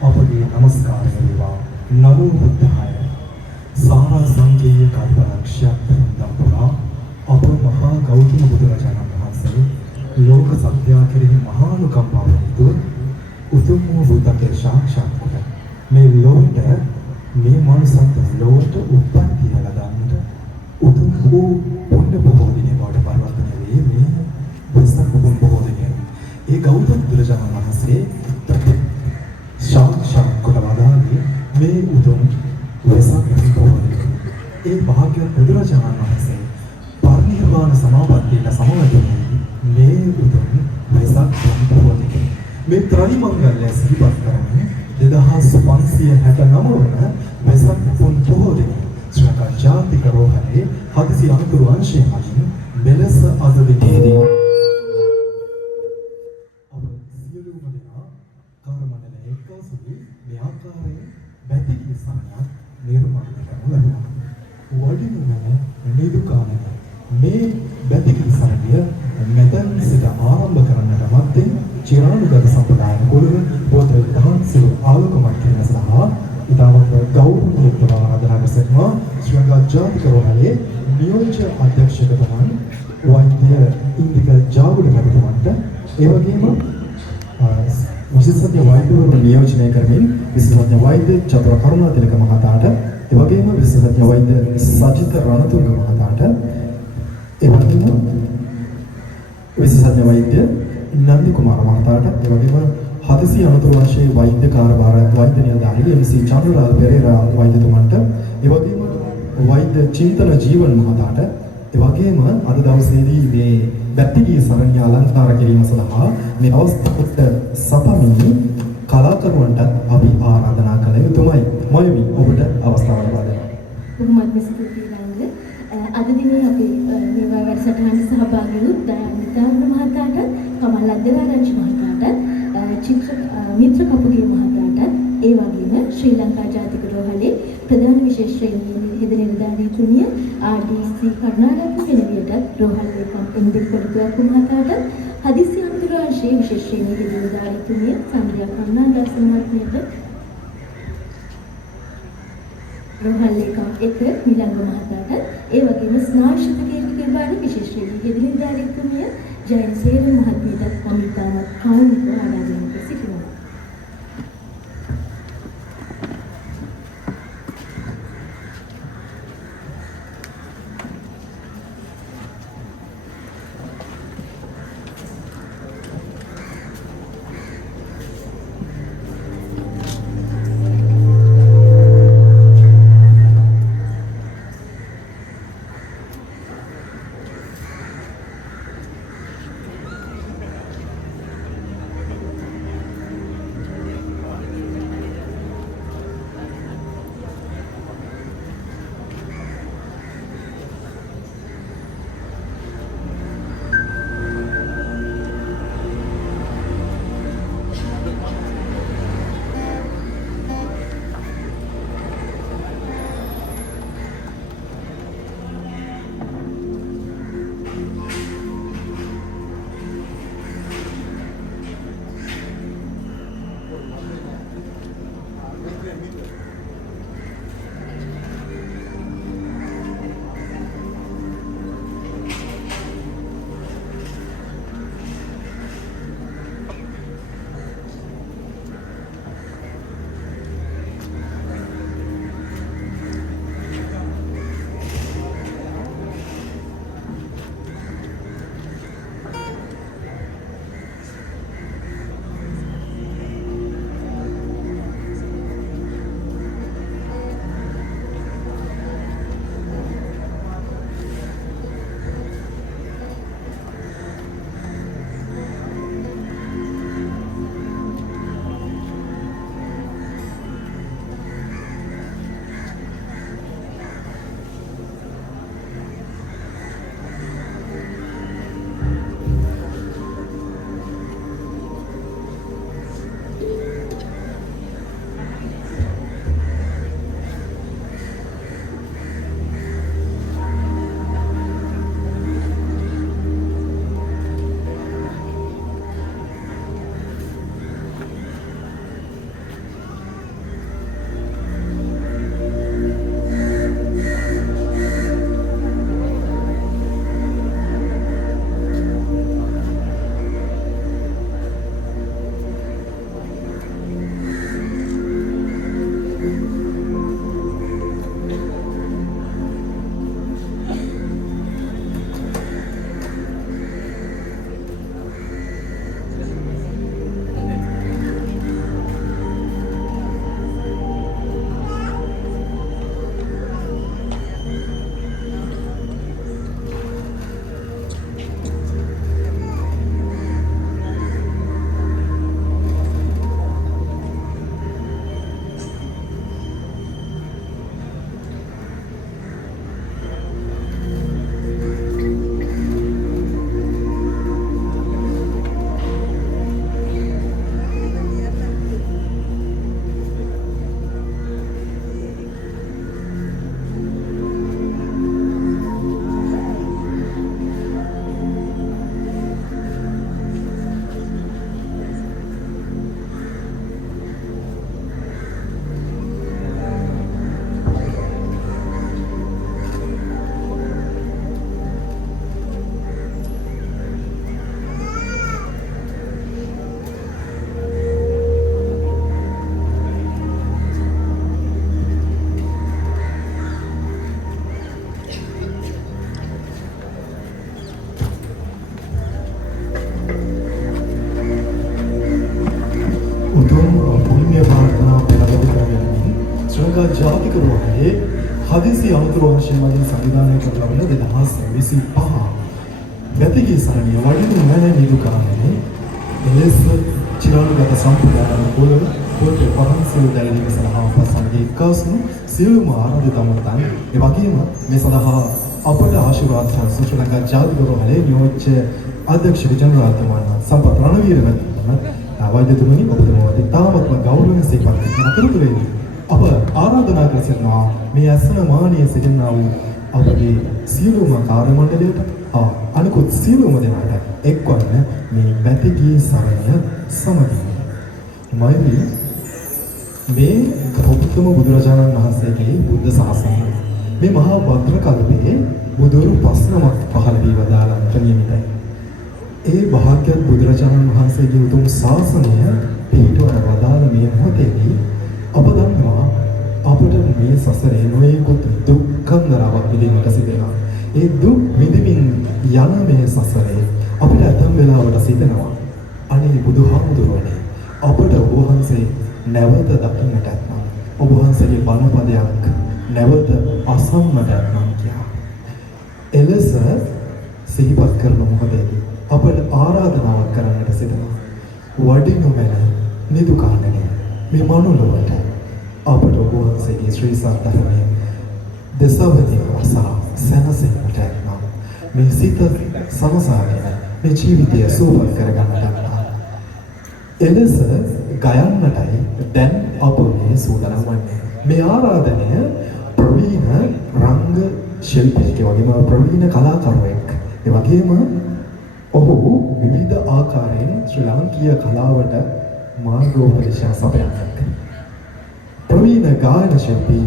අපගේ নমස්කාරය වේවා. නමෝ බුද්ධාය. සාරා සංකේය කල්පලක්ෂයක් දම්පුරා අප මහා ගෞතම බුදුරජාණන් වහන්සේ ලෝක සත්‍යය කෙරෙහි මහානුකම්පාවෙන් යුතුව උතුම් වූ බුද්ධත්වය සාක්ෂාත් කොට මේ ලෝකෙට මේ මානසත් ලෝකෙට උප්පත්තිය ලබන්නට උතුම් වූ පුණ්‍ය බොහෝ දිනේ බවට පරිවර්තනය වේ මේ වෙසක් පුණ්‍ය බොහෝ දිනේ. ඒ ගෞතම බුදුරජාණන් වහන්සේ සාක්ෂාත් කොට වදාළේ මේ උතුම් වෙසක් පුණ්‍ය බොහෝ දිනේ. ඒ භාග්‍යවත් බුදුරජාණන් වහන්සේ පරිනිර්වාණ සමාපත්තියට සමවැදුනේ මේ උතුම් වෙසක් පුණ්‍ය බොහෝ දිනේ. මේ ත්‍රිමංගල්‍ය සිහිපත් කරමින් 2569 වන වෙසක් පුන් පොහෝ දින ශ්‍රී ලංකා ජාතික රෝහලේ හදිසි අනුතුරු අංශය මගින් මෙලෙස අද දිනේදී අප සියලුම දෙනා කාර්මණ්ඩල එක්කසුවී මේ ආකාරයෙන් බැතිකී සමයක් නිර්මාණය කරනු ලැබුණා. වඩිනුවන නිදුකානන මේ බැතිකී සමය මෙතන සිට ආරම්භ කරන්නට මත්තෙන් චිරානුගත සම්ප්‍රදායන කුළුව පොත දහම්සිරු ආලෝකමත් කිරීම සඳහා ඉතාමත් ගෞරවයුක්තව ආරාධනා කරනවා ශ්‍රී ලංකා ජාතික රෝහලේ නියෝජ්‍ය අධ්‍යක්ෂකතුමන් වෛද්‍ය ඉන්දික ජාගුඩ මැතිතුමන්ට ඒ වගේම විශේෂඥ වෛද්‍යවරුන් නියෝජනය කරමින් විශේෂඥ වෛද්‍ය චතුර කරුණාතිලක මහතාට ඒ වගේම විශේෂඥ වෛද්‍ය සජිත රණතුංග මහතාට ඒ වගේම විශේෂඥ වෛද්‍ය නන්දි කුමාර මහතාට ඒ වගේම හදිසි අනුතුරු වංශයේ වෛද්‍ය කාර්යභාර වෛද්‍ය නිලධාරී එම්.සී. චන්ද්‍රලාල් පෙරේරා වෛද්‍යතුමන්ට ඒ වගේම වෛද්‍ය චින්තන ජීවන මහතාට ඒ වගේම අද දවසේදී මේ බැතිගී සරණිය අලංකාර කිරීම සඳහා මේ අවස්ථාවට සපමිනි කලාකරුවන්ට අපි ආරාධනා කළ යුතුමයි. මොයමි ඔබට අවස්ථාව ලබා දෙනවා. බොහොමත්ම ස්තුතියි රංග. අද දිනේ අපි මේ වැඩසටහනට සහභාගී වූ දයානිතාංග මහතාට, කමල් අද්දේආරච්චි මහතාට, මිත්‍ර කපුගේ මහතාට, ඒ වගේම ශ්‍රී ලංකා ජාතික රෝහලේ ප්‍රධාන විශේෂ ශ්‍රේණියේ හෙද නිලධාරීතුමිය ආර්.ඩී.සී. කරුණාරත්න පෙරේරාට, රෝහල් ලේකම් එම්.ඩී. කොඩිතුවක්කු මහතාට, හදිසි අනුතුරු අංශයේ විශේෂ ශ්‍රේණියේ හෙද නිලධාරීතුමිය සන්ධ්‍යා කරුණාදාස මහත්මියට, රෝහල් ලේකම් එක නිලංග මහතාට, ඒ වගේම ස්නායුෂිත කීර්ති විභාග විශේෂ ශ්‍රේණියේ හෙද නිලධාරීතුමිය ජයසේන මහත්මියට මම ඉතාමත් කෞතුක ආරාධනා කර සිටිනවා. උතුම් පුණ්‍ය ප්‍රාර්ථනා පෙරදරි කරගෙන ශ්‍රී ලංකා ජාතික රෝහලේ හදිසි අනුතුරු වංශය මගින් සංවිධානය කරන ලබන 2025 ගතිගී සරණිය වඩිනු මන නිදුකාරණේ එලෙස චිරානුගත සම්ප්‍රදායන කුල පොත පහන්සිල් දැරීම සඳහා පසන්ගේ එක්කාසුණු සියලුම ආරාධිතමතන් ඒ වගේම මේ සඳහා අපට ආශිර්වාද සැලසූ ශ්‍රී ලංකා ජාතික රෝහලේ නියෝජ්‍ය අධ්‍යක්ෂ ජනරාල්තුමාණන් සම්පත් රණවීර මැතිතුමන් වෛද්‍යතුමනි ඔබතුමාට තාමත්ම ගෞරවයෙන් සිහිපත් කරන අතරතුරේදී අප ආරාධනා කර සිටිනවා මේ අසන මානීය සිටිනා වූ අපගේ සියලුම කාර්ය මණ්ඩලයට අනිකුත් සියලුම දෙනාට එක්වන්න මේ බැතිගී සරණිය සමගින් මෛත්‍රී මේ ගෞතම බුදුරජාණන් වහන්සේගේ බුද්ධ ශාසනය මේ මහා භද්‍ර කල්පයේ බුදුරු 5 නමක් පහළ වී වදාළන්ට නියමිතයි. ඒ භාග්‍යවත් බුදුරජාණන් වහන්සේගේ උතුම් ශාසනය පිහිටවන වදාළ මේ මොහොතේදී අප දන්නවා අපට මේ සසරේ නොයෙකුත් දුක් කන්දරාවක් විඳින්නට සිදෙනවා. ඒ දුක් විඳින්මින් යන මේ සසරේ අපිට ඇතම් වෙලාවට සිදෙනවා අනේ බුදුහාමුදුරනේ අපට ඔබ වහන්සේ නැවත දකින්නට ඇත්නම් ඔබ වහන්සේගේ බණපදයක් නැවත අසන්නට ඇත්නම් කියා. එලෙස සිහිපත් කරන මොහොතේදී අපට ආරාධනාවක් කරන්නට සිදෙනවා. වඩිනු මැන නිදුකාණනේ මේ මනුලොවට අපට ඔබ වහන්සේගේ ශ්‍රී සද්ධර්මයේ දසවදී වසා සනසෙන්නට ඇත්නම් මේ සිත සමසාගෙන මේ ජීවිතය සුවපත් කරගන්නට ඇත්නම් එලෙස ගයන්නටයි දැන් අප මේ සූදානම් වන්නේ. මේ ආරාධනය ප්‍රවීණ රංග ශිල්පියෙක් වගේම ප්‍රවීණ කලාකරුවෙක් ඒ වගේම ඔහු විවිධ ආකාරයෙන් ශ්‍රී ලාංකීය කලාවට මාර්ගෝපදේශ සපයන්නක්. ප්‍රවීණ ගායන ශිල්පී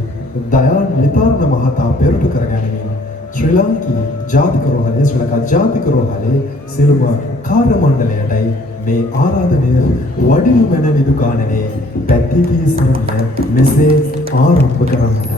දයාන් නිතාර්ණ මහතා පෙරටු කරගැනීම ශ්‍රී ලාංකීය ජාතික රෝහලේ ශ්‍රී ලංකා ජාතික රෝහලේ සියලුම කාර්ය මණ්ඩලයටයි මේ ආරාධනය වඩිනු මැන නිදුකාණනේ පැතිගී සරණිය මෙසේ ආරම්භ කරන්නට.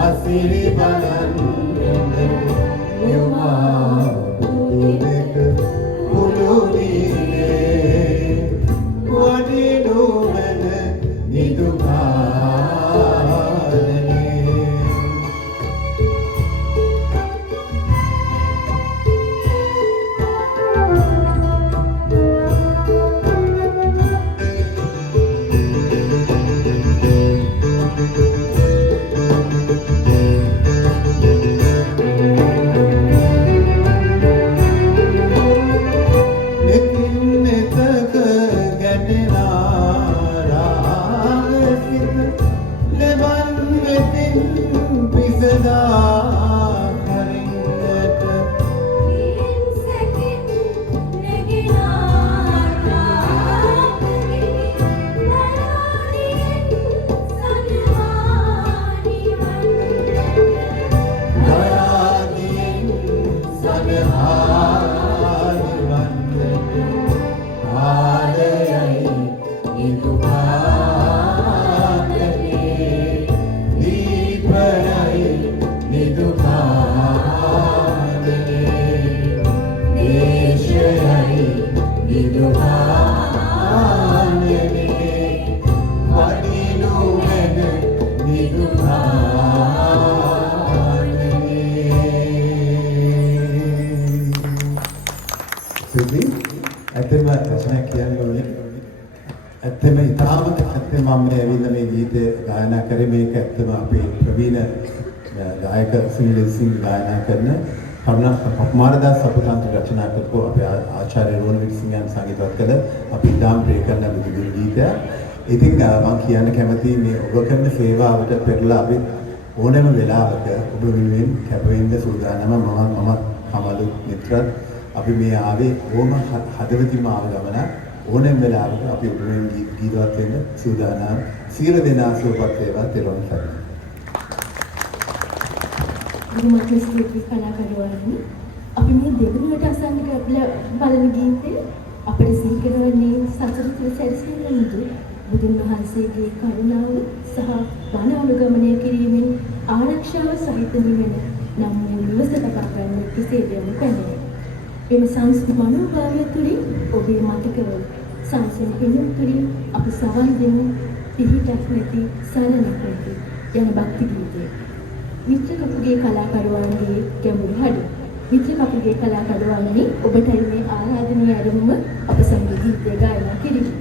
Asiri balan, you are සිද්ධි ඇත්තම වචනයක් කියන්න ඕනේ. ඇත්තම ඉතාම ඇත්තම මම මේ ඇවිල්ලා මේ ගීතය ගායනා කරේ මේක ඇත්තම අපේ ප්‍රවීණ ගායක සුනිල් සිංහ ගායනා කරන කරුණාමාරදාස අපතන්තු රචනා කරපු අපේ ආචාර්ය රෝණවිල් සිංහයන් සංගීතවත් කළ අපි ඉතාම ප්‍රේ කරන බුදුගුරු ගීතය. ඉතින් මම කියන්න කැමතියි මේ ඔබ කරන සේවාවට පෙරලා අපි ඕනෑම වෙලාවක ඔබ වෙනුවෙන් කැප වෙන්න සූදානම මම කමලු මිත්‍රත් අපි මේ ආවේ ඕම හදවතින්ම ආව ගමන ඕනෑම වෙලාවක අපි ඔබ වෙනුවෙන් ගීතවත් වෙන්න සූදානම්. සියලු දෙනා සුවපත් වේවා. තෙරුවන් සරණයි. ගුරුමත්වයේ කලාකරුවන් අපි මේ දෙවියන්ට අසන්න බලන ගීතය අපිට සිහි කරවන්නේ සතර තුල සැරසෙන මුදු බුදුන් වහන්සේගේ කරුණාව සහ බණ අනුගමනය කිරීමෙන් ආරක්ෂාව සහිත නිවෙන නම් නිවස තබා ගන්න කෙසේද යන පැමිණේ. වෙන සංස්කෘතික මනෝභාවය තුළින් ඔබේ මතකවල සංසයන පෙනුම් තුළින් අපි සවන් දෙමු පිහිටක් නැති සරණක් නැති යන භක්ති ගීතය. මිත්‍ර කපුගේ කලාකරුවන්ගේ ගැඹුරු හඬ. මිත්‍ර කපුගේ කලාකරුවන්නි ඔබටයි මේ ආරාධනීය ආරමුම අප සමග ගීතය ගායනා කිරීම.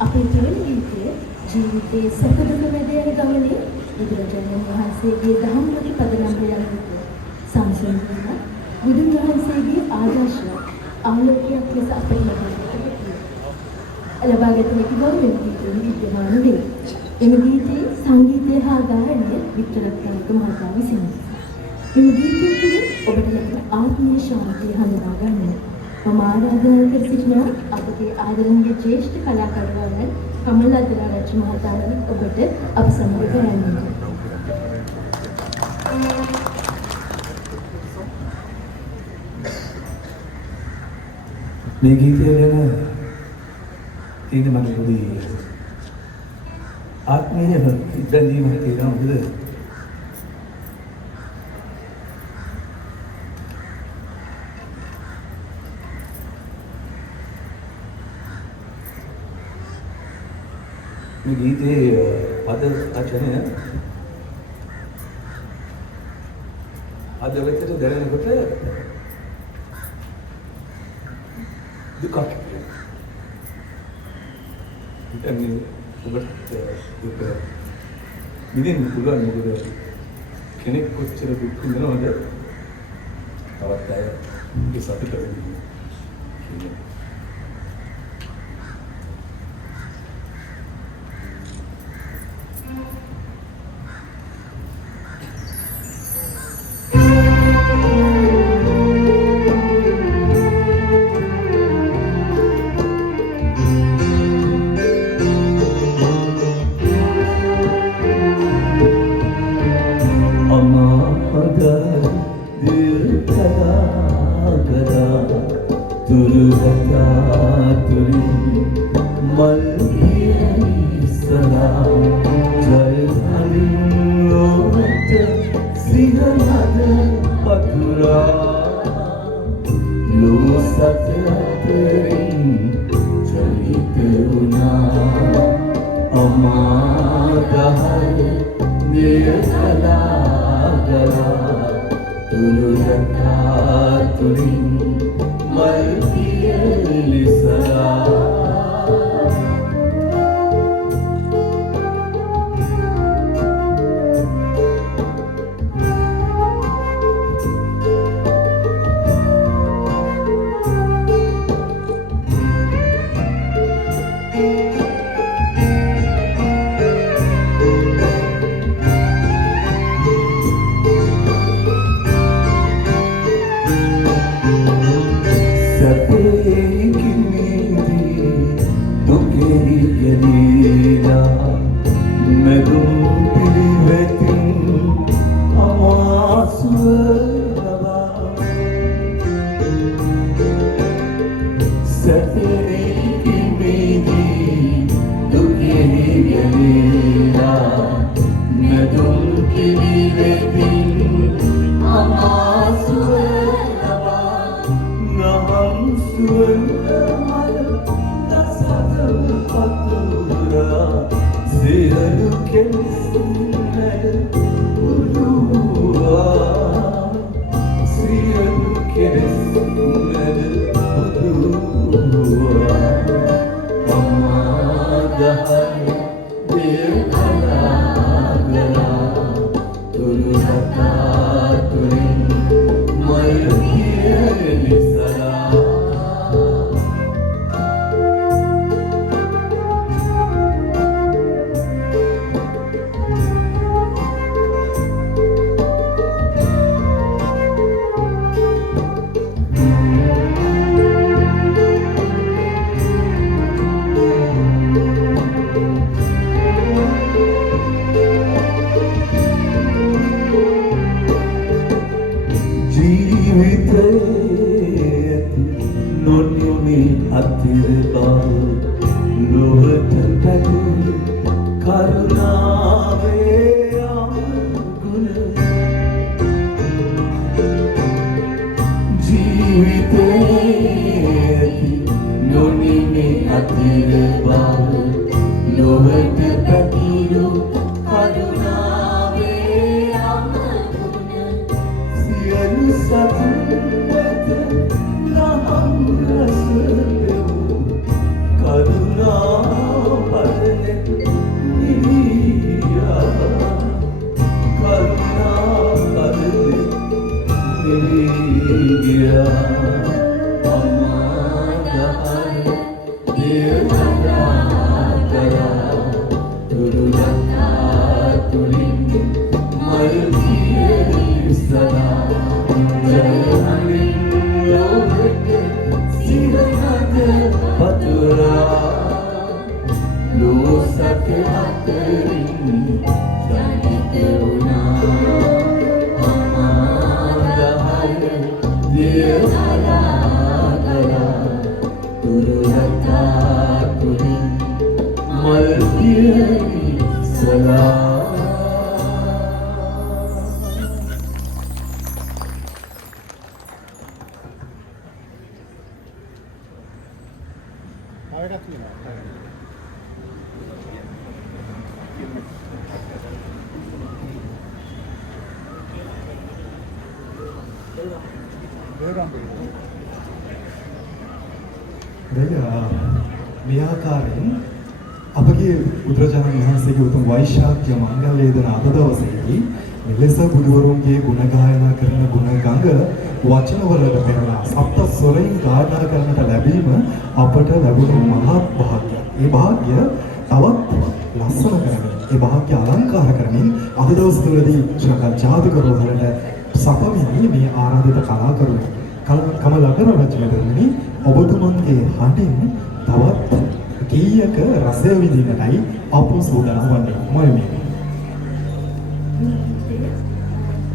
අපේ දෙවන ගීතය ජීවිතයේ සැපදුක මැද යන ගමනේ බුදුරජාණන් වහන්සේගේ දහම්වල පදනම් යන සංසන්දන බුදුන් වහන්සේගේ ආදර්ශයක් ආලෝකයක් ලෙස අපේ ලබාගත හැකි බව විද්‍යමාන වේ. එම ගීතයේ සංගීතය හා ගායනය වික්ටර් මහතා විසිනි. එම ගීතය තුළ ඔබට ලැබෙන ආත්මීය ශාන්තිය හඳුනා ගන්න. මම ආරාධනා කර සිටිනවා අපගේ ආදරණීය ජ්‍යෙෂ්ඨ කලාකරුවන් කමල් අදරාරච්චි මහතාණන් ඔබට අප සමග කරන්නේ. මේ ගීතය ගැන තියෙන මට පොඩි ආත්මීය බැඳීමක් තියෙනවා. මොකද මේ ගීතයේ පද රචනය අද වෙතට දැනෙනකොට දුකක් හිතන්නේ ඔබට දුක විඳින්න පුළුවන්. මොකද කෙනෙක් කොච්චර දුක් විඳිනවද තවත් අය ඒ සතුට විඳින්න. ලොවට පැතිරු කරුණාවේ අමගුණ සියලු සතුන් වෙත දහම් රස දෙව් කරුණා පදනෙත් නිවියා කරුණා පදනෙත් නිවියා මේ ආකාරයෙන් අපගේ බුදුරජාණන් වහන්සේගේ උතුම් වෛශාඛ්‍ය මංගල්‍ය දින අද දවසේදී මෙලෙස බුදුවරුන්ගේ ගුණ ගායනා කරන ගුණ ගඟ වචනවලට පෙරලා සප්ත ස්වරයෙන් ගායනා කරන්නට ලැබීම අපට ලැබුණු මහත් භාග්‍යයක්. ඒ භාග්‍ය තවත් ලස්සන කරමින්, ඒ භාග්‍ය අලංකාර කරමින් අද දවස් තුළදී ශ්‍රී ලංකා ජාතකවලට සපමිනි මේ ආරාධිත කලාකරුවෝ කමලකර රචනකරුවනි ඔබතුමන්ගේ හඬින් තවත් කීයක රසය විඳින්නටයි අප සූදානම් වන්නේ. මොයි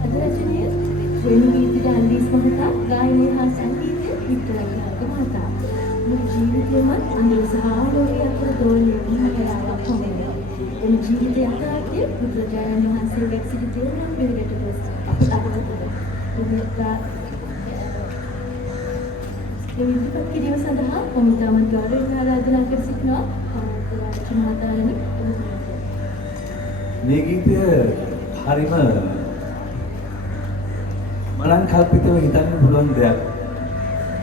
අද රචනයේ වෙනුගීත අන්දීස් මහතා ගායනය හා සංගීතය වික්ටර් මහතා මුළු ජීවිතයම අන්දීස් හා ආලෝකය අතර දෝලනය වන කලාවක් පමණයි. එම ජීවිතය අතරදී බුදුරජාණන් වහන්සේ වෙත් සිටි තේරුම් බෙරට ගොස් අපට අගවතද ඉදිරිපත් කිරීම සඳහා මම ඉතාමත් ගෞරවයෙන් ආරාධනා කර සිටිනවා මහතාණනි. මේ ගීතය හරිම මනං කල්පිතව හිතන්න පුළුවන් දෙයක්.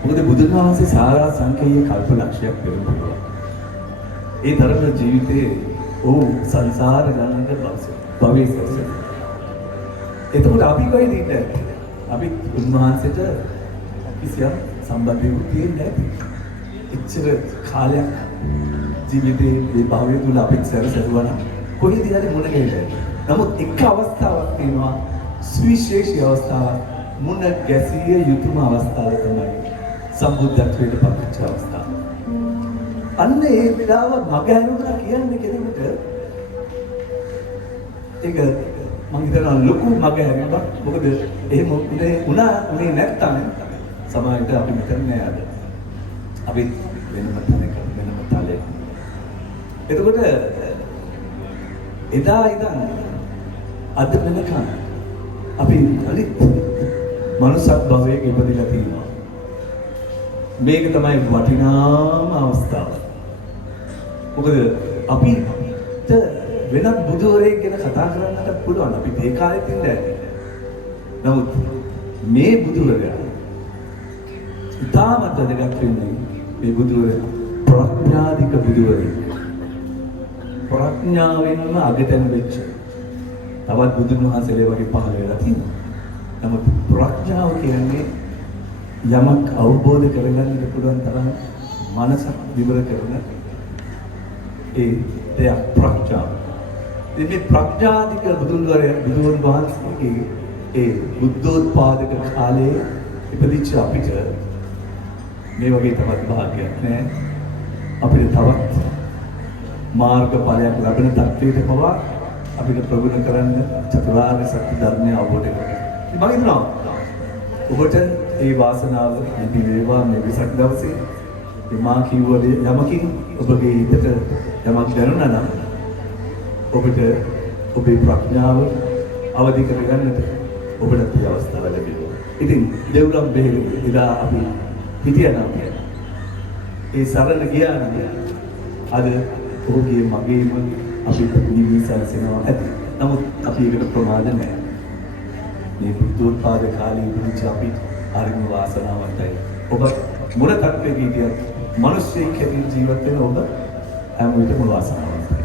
මොකද බුදුන් වහන්සේ සාරා සංකේය කල්පලක්ෂයක් පෙරමුණා. ඒ තරම ජීවිතයේ සංසාර ගණනක භවයේ සැරසෙන. එතකොට අපි කොහෙද ඉන්නේ? අපි උන්වහන්සේට කිසියම් සම්බන්ධයක් තියෙන්නේ නැති. එච්චර කාලයක් ජීවිතේ මේ භවයේ තුල අපිට සැරසෙනවා නම් කොහේද යන්නේ මොන ගේද? නමුත් එක අවස්ථාවක් තියෙනවා සුවිශේෂී අවස්ථාවක් මුණ ගැසිය යුතුම අවස්ථාව තමයි සම්බුද්ධත්වයට පත්වෙච්ච අවස්ථාව. අන්න ඒ විලාව මග හැරුණා කියන්නේ කෙනෙකුට ඒක මම හිතනවා ලොකු මග හැරීමක්. මොකද එහෙම උනේ නැත්තම් සමාජයට අපි මෙතන නෑ අද. අපි වෙනම තැනක වෙනම තලයක. එතකොට එදා ඉඳන් අද වෙනකන් අපි අනිත් මනුෂ්‍ය භවයක ඉපදිලා තියෙනවා. මේක තමයි වටිනාම අවස්ථාව. මොකද අපිට වෙනත් බුදුවරයෙක් ගැන කතා කරන්නට පුළුවන්. අපි ඒ කාලෙත් ඉඳලා නමුත් මේ බුදුවරයා ඉතාමත් වැදගත් වෙන්නේ මේ බුදුවරයා ප්‍රඥාධික බුදුවරයෙක්. ප්‍රඥාවෙන්ම අගතැන් වෙච්ච තවත් බුදුන් වහන්සේලා වගේ පහළ වෙලා තියෙනවා. නමුත් ප්‍රඥාව කියන්නේ යමක් අවබෝධ කරගන්නට පුළුවන් තරම් මනසක් විවර කරන ඒ දෙයක් ප්‍රඥාව. මේ ප්‍රඥාධික බුදුන් වහන්සේගේ ඒ බුද්ධෝත්පාදක කාලයේ ඉපදිච්ච අපිට මේ වගේ තවත් භාග්‍යයක් නෑ. අපිට තවත් මාර්ගඵලයක් ලැබෙන තත්ත්වයට පවා අපිට ප්‍රගුණ කරන්න චතුරාර්ය සත්‍ය ධර්මය අවබෝධ කරගන්න. මම හිතනවා ඔබට ඒ වාසනාව ලැබි වේවා මේ විසක් දවසේ. මා කිව්වද යමකින් ඔබගේ හිතට යමක් දැනුණා නම් ඔබට ඔබේ ප්‍රඥාව අවදි කරගන්නට ඔබට මේ අවස්ථාව ලැබෙනවා. ඉතින් දෙව්ලම් බෙහෙර ඉඳලා අපි හිටියනම් ඒ සරණ ගියා නම් අද ඔහුගේ මගේම අපි නිවි සැලසෙනවා ඇති. නමුත් අපි ඒකට ප්‍රමාද නැහැ. මේ බුද්ධෝත්පාද කාලයේ ඉඳන් අපි හරිම වාසනාවන්තයි. ඔබ මොන තත්ත්වයක හිටියත් මිනිස්සෙක් හැටියට ජීවත් වෙන ඔබ හැම විටම වාසනාවන්තයි.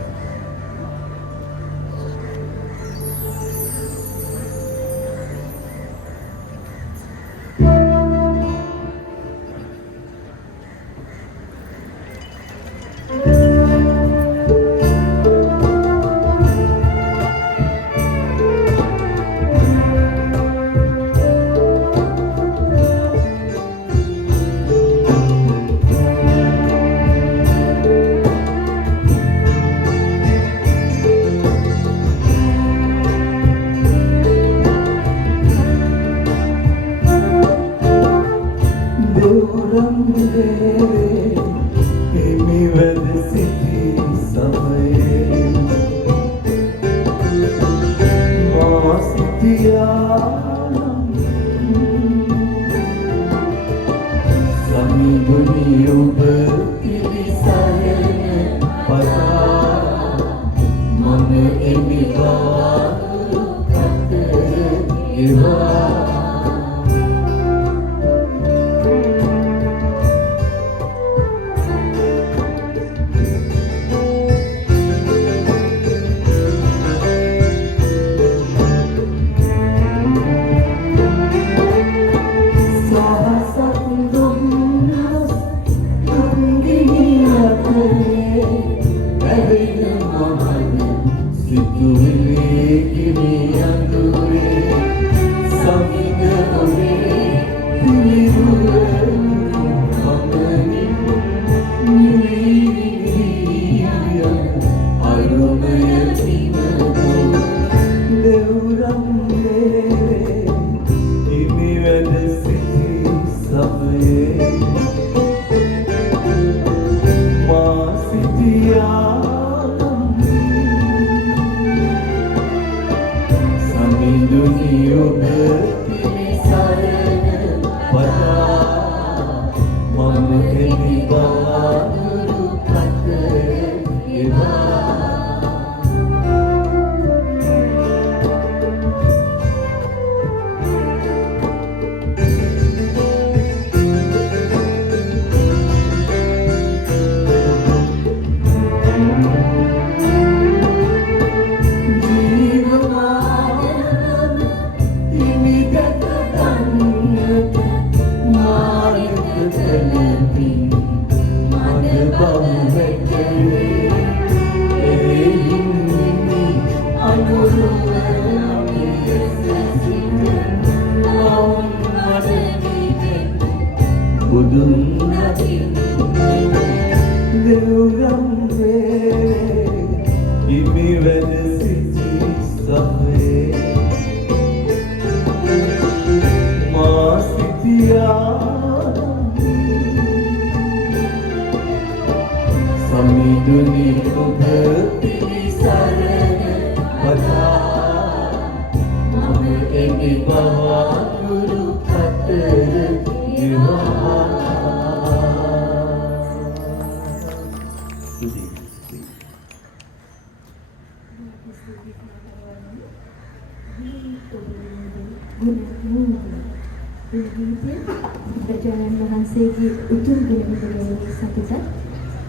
බුදුරජාණන් වහන්සේගේ උතුම් ගුණවලින් සතුටක්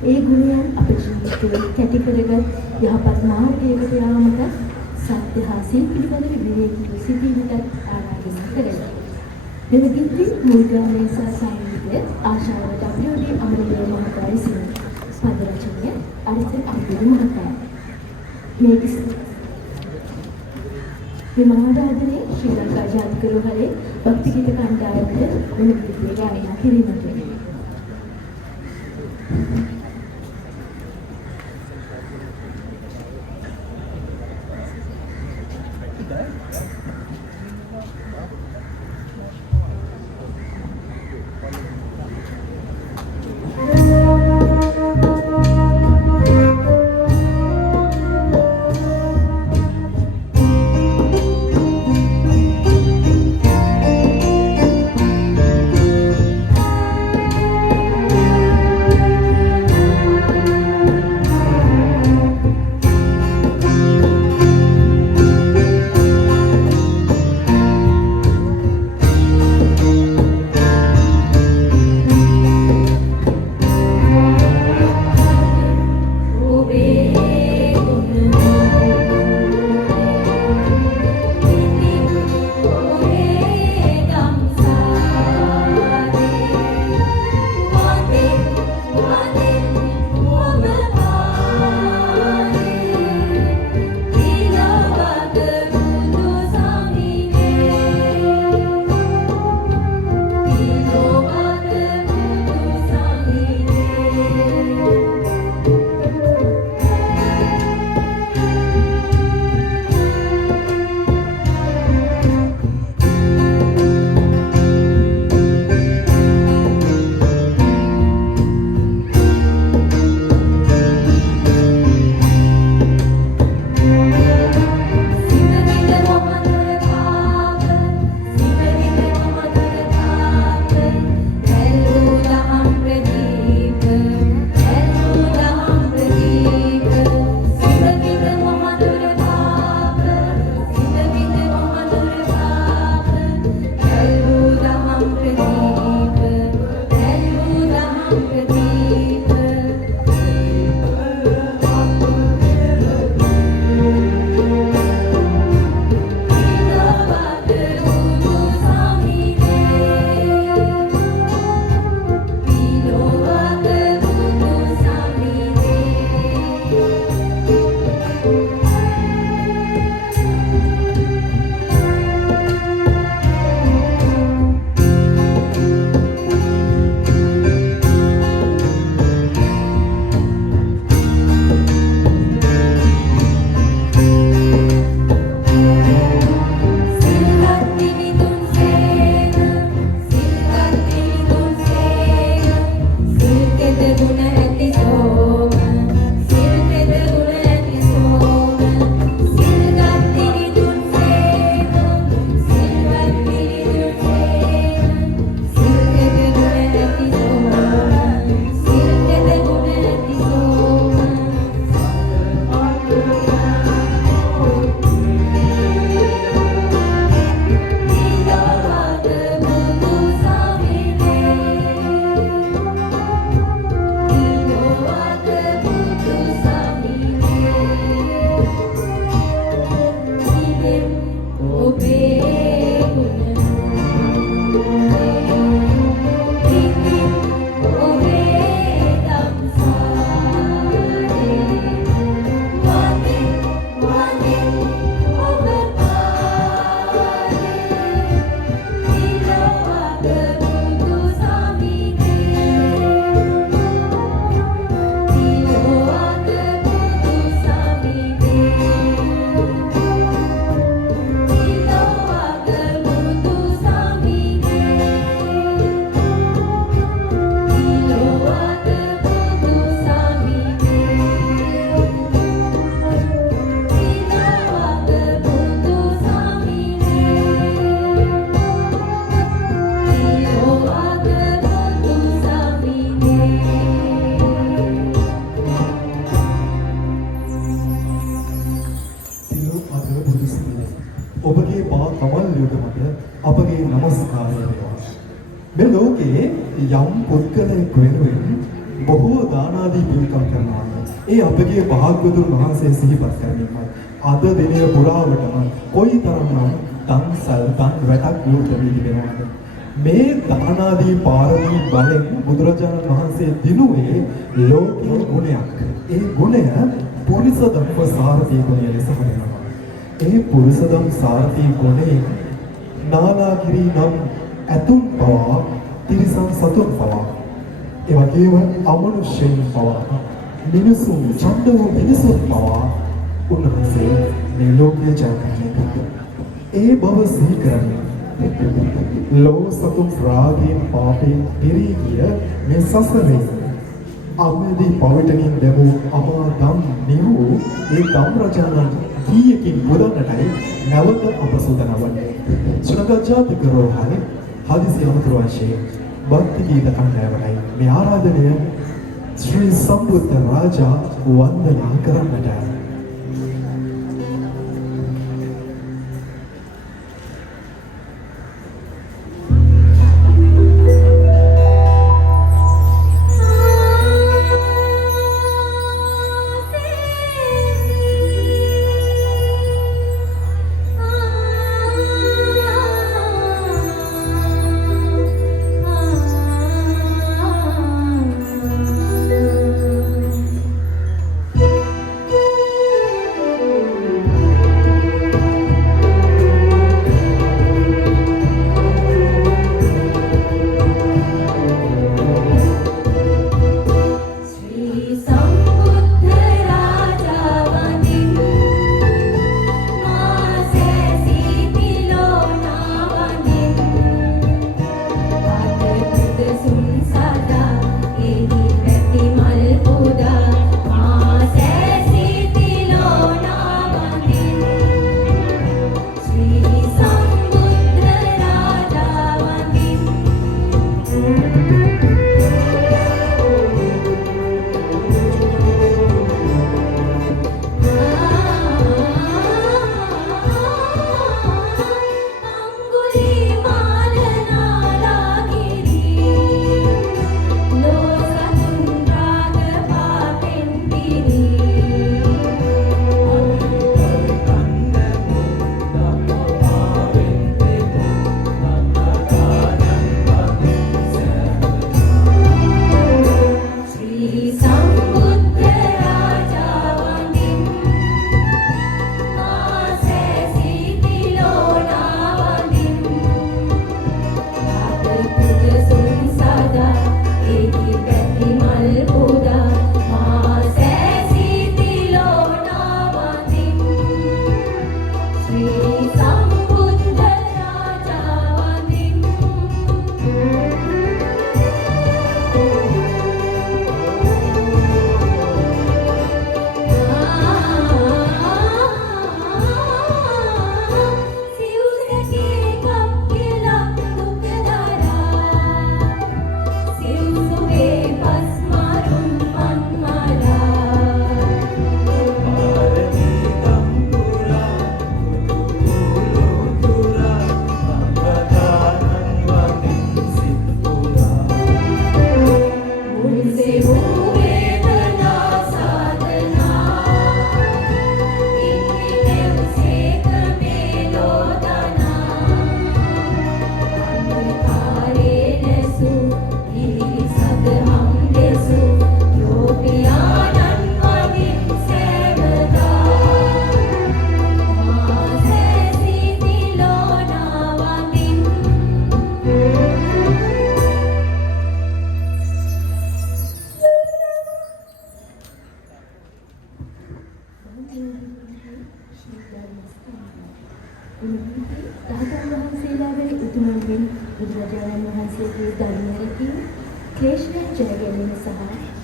ඒ ගුණයන් අප ජීවිතේ කැටි කරගත් යහපත් මාර්ගයකට යාමට සත්‍ය හා සිල් පිළිබඳ විවේකී සිටීමට ආරාධනා කරනවා. මෙම ගීතය මූල්ගාමී සහ සංගීතය ආශාව W.D. අමරවීර මහතා විසින් පද රචනය අරිසන් අබ්දුල් මහතා. විමානාදනේ ශ්‍රී ලංකා ජාතික රෝහලේ භක්ති ගීත කණ්ඩායමට මෙම ගීතය ගායනා කිරීමට වෙනවා. බුදුරජාණන් අපගේ নমස්කාරය වේවා. මේ ලෝකයේ යම් පුද්ගලයෙක් වෙනුවෙන් බොහෝ දාන ආදී පින්කම් කරනවා. ඒ අපගේ භාග්‍යවතුන් වහන්සේ සිහිපත් කරගන්නවා. අද දිනය පුරාවටම කොයිතරම්නම් දන්සල් දන් වැටක් විවෘත වී තිබෙනවද? මේ දාන ආදී පාරමී බලෙන් බුදුරජාණන් වහන්සේ දිනුවේ ලෝකීය ගුණයක්. ඒ ගුණය පුරිස ධම්ම සාරථී ගුණය ලෙස හඳුන්වනවා. ඒ පුරිස ධම්ම සාරථී ගුණයෙන් නාලාගිරි නම් ඇතුන් පවා තිරිසන් සතුන් පවා ඒ වගේම අමනුෂ්‍යයන් පවා මිනිසුන් ඡන්ද වූ මිනිසුන් පවා උන්වහන්සේ මේ ලෝකයේ ජයග්‍රහණය කළා. ඒ බව සිහි කරන්නේ ලෝ සතුන් රාගයෙන් පාපයෙන් පිරී ගිය මේ සසරේ අමදී පවටමින් ලැබූ අමා දම් නිවූ ඒ ධම් රජාණන් ගීයකින් පුදන්නටයි නැවත අප සූදානම්වන්නේ. සුනගජාතික රෝහල් හදිසි අමතර වශයෙන් භක්ති ගීත කණ්ඩායමයි මේ ආරාධනය ශ්‍රී සම්බුද්ධ රාජා වන්දනා කරන්නට. බුදුරජාණන් වහන්සේගේ ධර්මයෙන් ක්ලේශයන් ජය ගැනීම සහ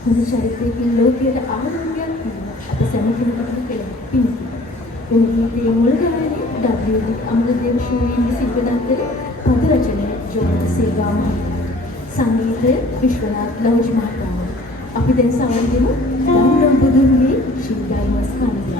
හොඳ චරිතයකින් ලෝකයට ආරෝග්‍යයක් දීම අප සෑම කෙනෙකුටම පෙළෙන පිණිසයි. මේ ගීතයේ මුල් ගායනයේ W. අමරදේව ශූරින් සිල්පදන් කළ පද රචනය ජෝන සිල්වා මහතා. සංගීතය විශ්වනාත් ලෝජ් මහතා. අපි දැන් සවන් දෙමු ධම්ම බුදුන්ගේ ශ්‍රී ධර්ම ස්කන්ධය.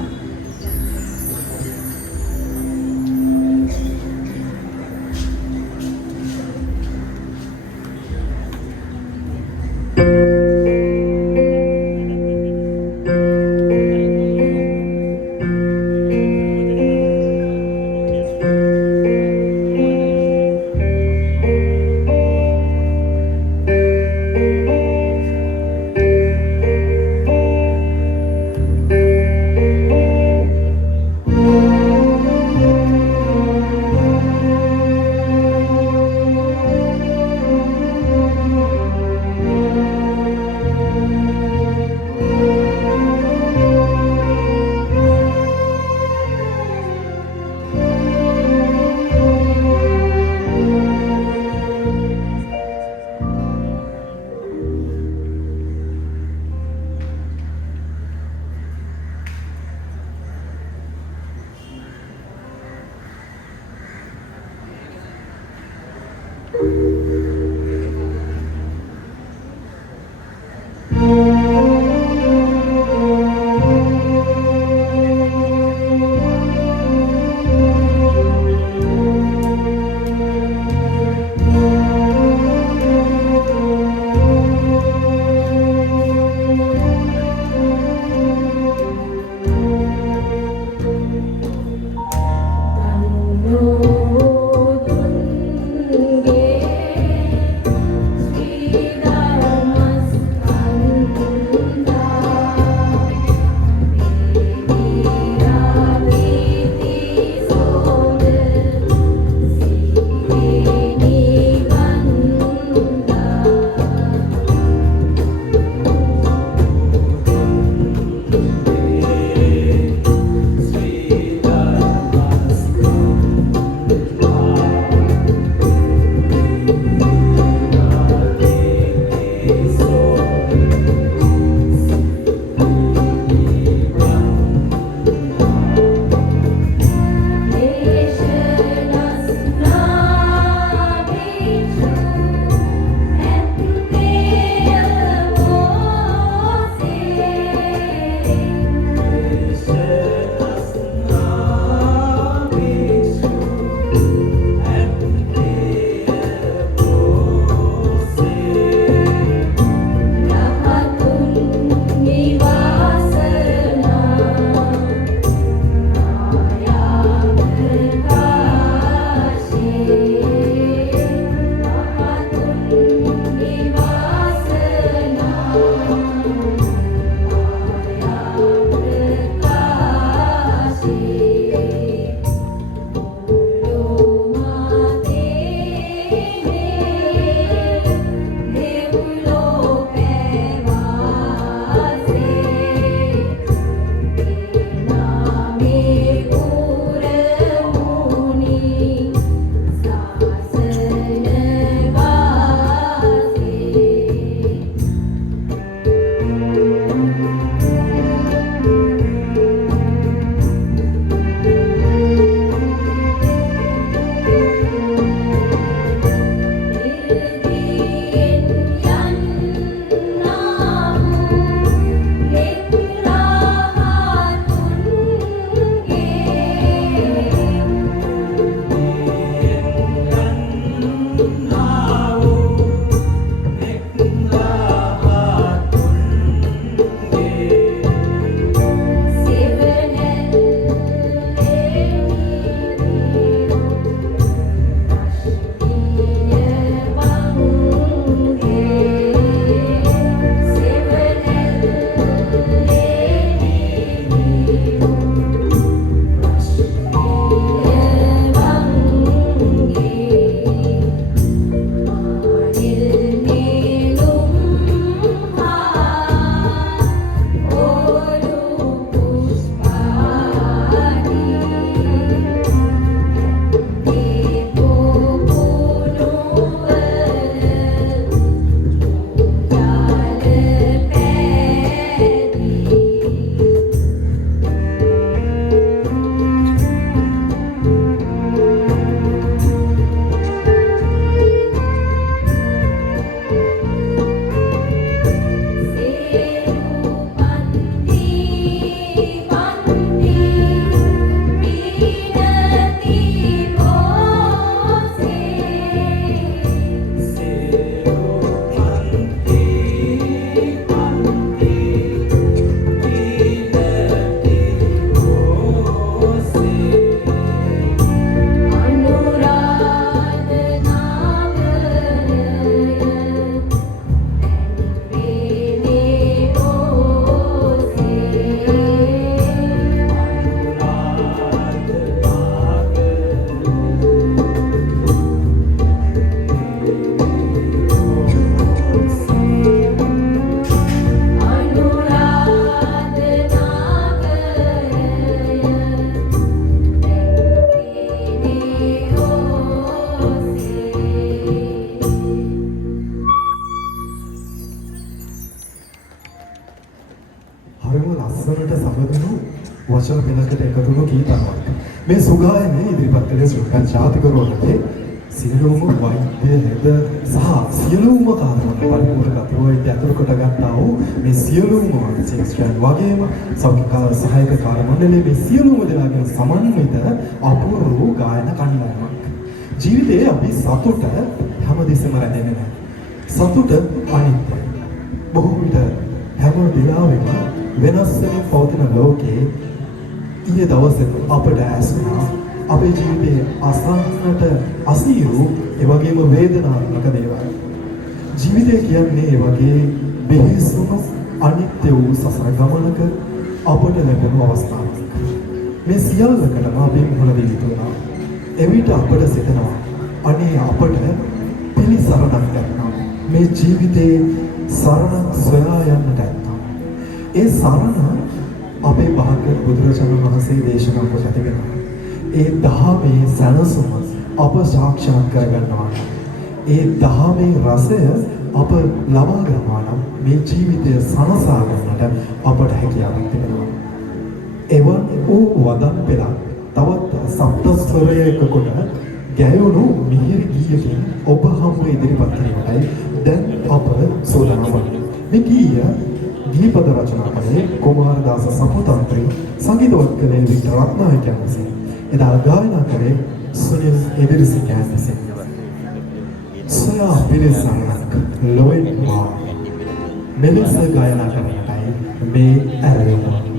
අස්වරට සමදිනු වචන පෙළකට එකතු වුණු කීතනක්. මේ සුගායනේ ඉදිරිපත් කළේ ශ්‍රී ලංකා ජාතික රෝහලේ සියලුම වෛද්‍ය හෙද සහ සියලුම කාර්යවල පරිපූර්ණ කතරෝයිත් ඇතුළු කොට ගන්නා වූ මේ සියලුම ශික්ෂකයන් වගේම සෞඛ්‍ය සහායක කාර්ය මණ්ඩලයේ මේ සියලුම දෙනාගේ සමන්විත අපූර්ව වූ ගායන කණ්ඩායමක්. ජීවිතයේ අපි සතුට හැමදෙස්සම රැඳෙන්නේ නැහැ. සතුට අනිත්‍යයි. බොහෝ විට හැම වෙලාවෙම වෙනස් වෙන පවතින ලෝකයේ ඊයේ දවසේ අපට ඇසුණා අපේ ජීවිතයේ අසන්නට අසීරු ඒ වගේම වේදනාත්මක දේවල්. ජීවිතය කියන්නේ ඒ වගේ බෙහෙසුම අනිත්‍ය වූ සසර ගමනක අපට ලැබෙන අවස්ථාවක්. මේ සියල්ලකටම අපි මුහුණ දෙන්න යුතුනවා. එවිට අපට සිතනවා අනේ අපට පිළිසරණක් ගන්නවා. මේ ජීවිතේ සරණ සොයා යන්නට ඇත්තා. ඒ සරණ අපේ භාග්‍යවත් බුදුරජාණන් වහන්සේ දේශනා කොට තිබෙනවා. ඒ දහමේ සැනසුම අප සාක්ෂාත් කරගන්නවා නම්, ඒ දහමේ රසය අප ලබා ගන්නවා නම් මේ ජීවිතය සනසා ගන්නට අපට හැකියාවක් තිබෙනවා. එවන් වූ වදන් පෙළක් තවත් සප්තස්වරයක කොට ගැයුණු මිහිරි ගීයකින් ඔබ හමු ඉදිරිපත් කිරීමටයි දැන් අප සූදානම් වන්නේ. මේ ගීය දීපද රචනා කළේ කුමාරදාස සපුතන්ත්‍රී, සංගීතවත් කළේ වික්ටර් රත්නායකයන් විසින්. එදා ගායනා කළේ සුනිල් ඉදිරිසිංහයන් විසින්. සොයා පිළිසරණක් ලොවෙන්වා මෙලෙස ගායනා කරන්නටයි මේ ඇරයුම.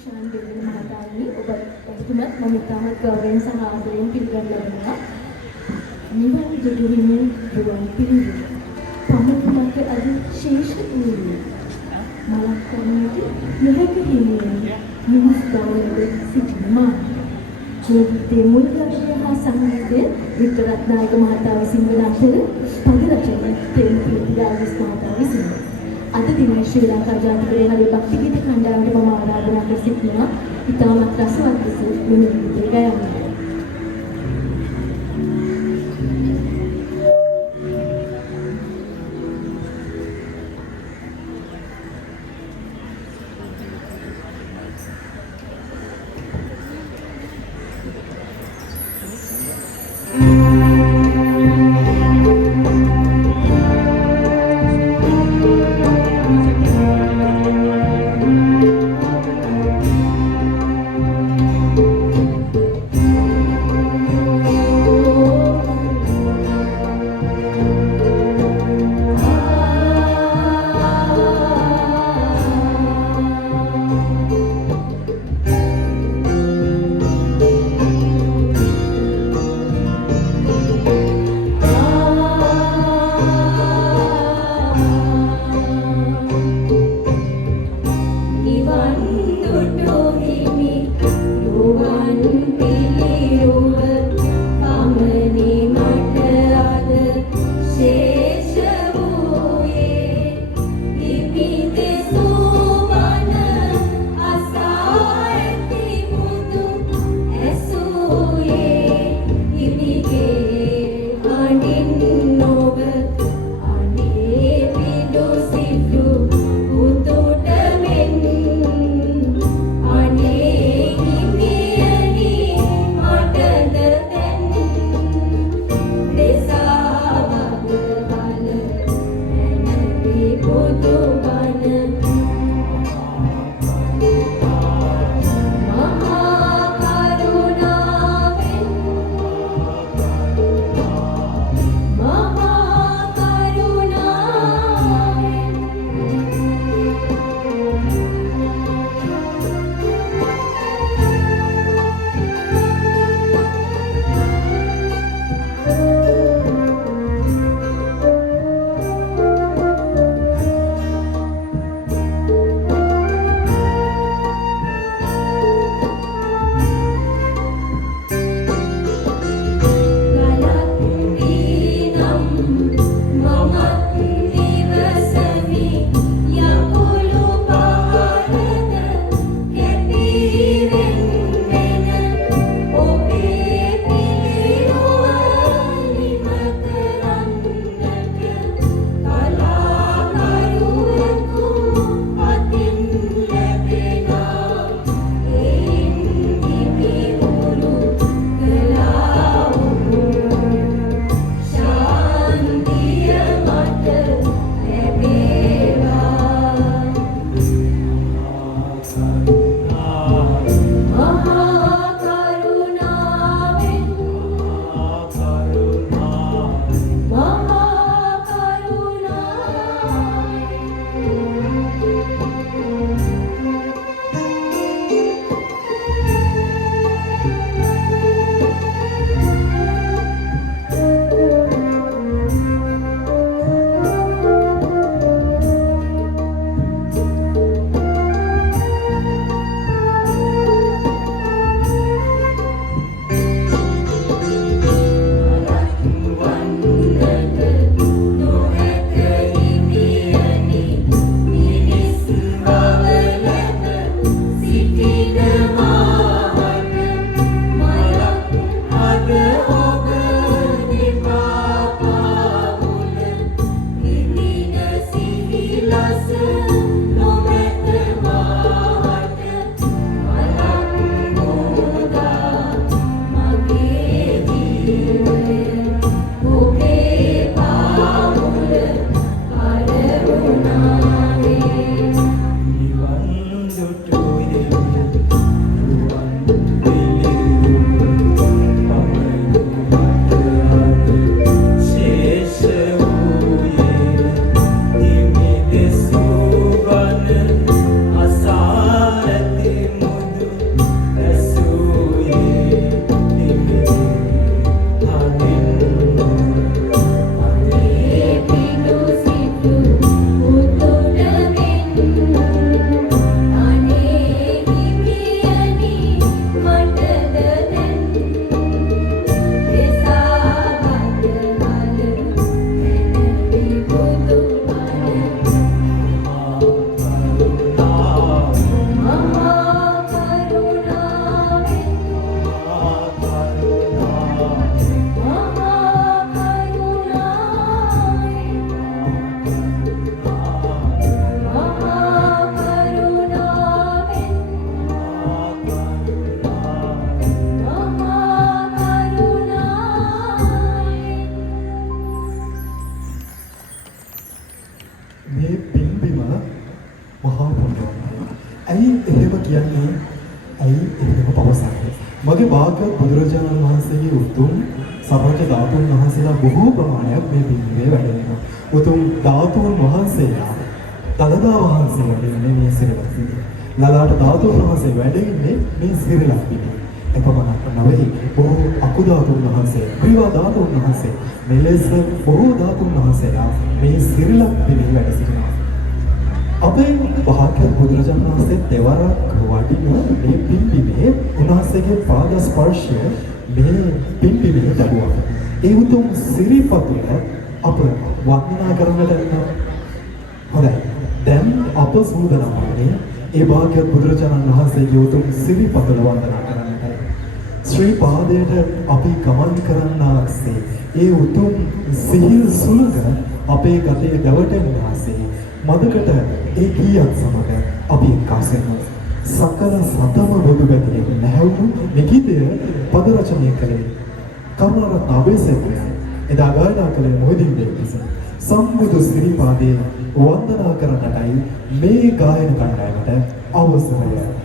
ශාන් දෙවියන් මහතාණනි ඔබතුමත් මම ඉතාමත් ගෞරවයෙන් සහ ආදරයෙන් පිළිගන්න ලබනවා. නිවන් දුටුවිමින් දුවන් පිළිවෙල. පමණක් අද ශේෂ වූයේ. මලක් කන්නට නොහැකි හිමියන් මිනිස් බවලද සිටින මා. ජීවිතයේ මුල්ගාමිණිය හා සංගීතය වික්ටරත්නායක මහතා විසින් වන අතර පද රචනය ප්‍රේමකීර්ති දාවිස් මහතා විසින්. අද දින ශ්‍රී ලංකා ජාතික රේහලේ භක්ති ගීත කණ්ඩායමට මම ආරාධනා කර සිටිනවා. ඉතාමත් රසවත් ලෙස මෙම ගීතය ගයන්නට. මේ පින්බිම මහා පුණ්‍යවන්තයි. ඇයි එහෙම කියන්නේ? ඇයි එහෙම පවසන්නේ? මගේ භාග්‍යවත් බුදුරජාණන් වහන්සේගේ උතුම් සර්වජ ධාතුන් වහන්සේලා බොහෝ ප්‍රමාණයක් මේ පින්බිමේ වැඩ ඉන්නවා. උතුම් ධාතුන් වහන්සේලා දළදා වහන්සේ වැඩ ඉන්නේ මේ සිරිලක්. ලලාට ධාතුන් වහන්සේ වැඩ ඉන්නේ මේ සිරිලක් පිටේ. එපමණක් නොවේ බොහෝ අකු ධාතුන් වහන්සේ, ක්‍රීවා ධාතුන් වහන්සේ, මෙලෙස බොහෝ ධාතුන් වහන්සේලා මේ සිරිලක් පිටේ වැඩ සිටිනවා. අපේ භාග්‍යවත් බුදුරජාණන් වහන්සේ දෙවරක් වඩින මේ පින්බිමේ උන්වහන්සේගේ පාද ස්පර්ශය මේ පින්බිමේ ලැබුවා. ඒ උතුම් සිරිපතුල අප වන්දනා කරන්නට යනවා. හොඳයි. දැන් අප සූදානම් වන්නේ ඒ භාග්‍යවත් බුදුරජාණන් වහන්සේගේ උතුම් සිරිපතුල වන්දනා කරන්නට. ශ්‍රී පාදයට අපි ගමන් කරන්නාසේ ඒ උතුම් සිහිල් සුළඟ අපේ ගතේ දැවටෙනාසේ මදකට ඒ ගීයත් සමග අපි එක්කාසෙමු. සකල සතම බුදු බැතියෙන් නැහැවුණු නිගීතය පද රචනය කළේ කරුණාරත්න අබේසේකර. එදා ගායනා කළේ මොහිදින් දේවිස. සම්බුදු සිරිපාදේ වන්දනා කරන්නටයි මේ ගායන කණ්ඩායමට අවසරය.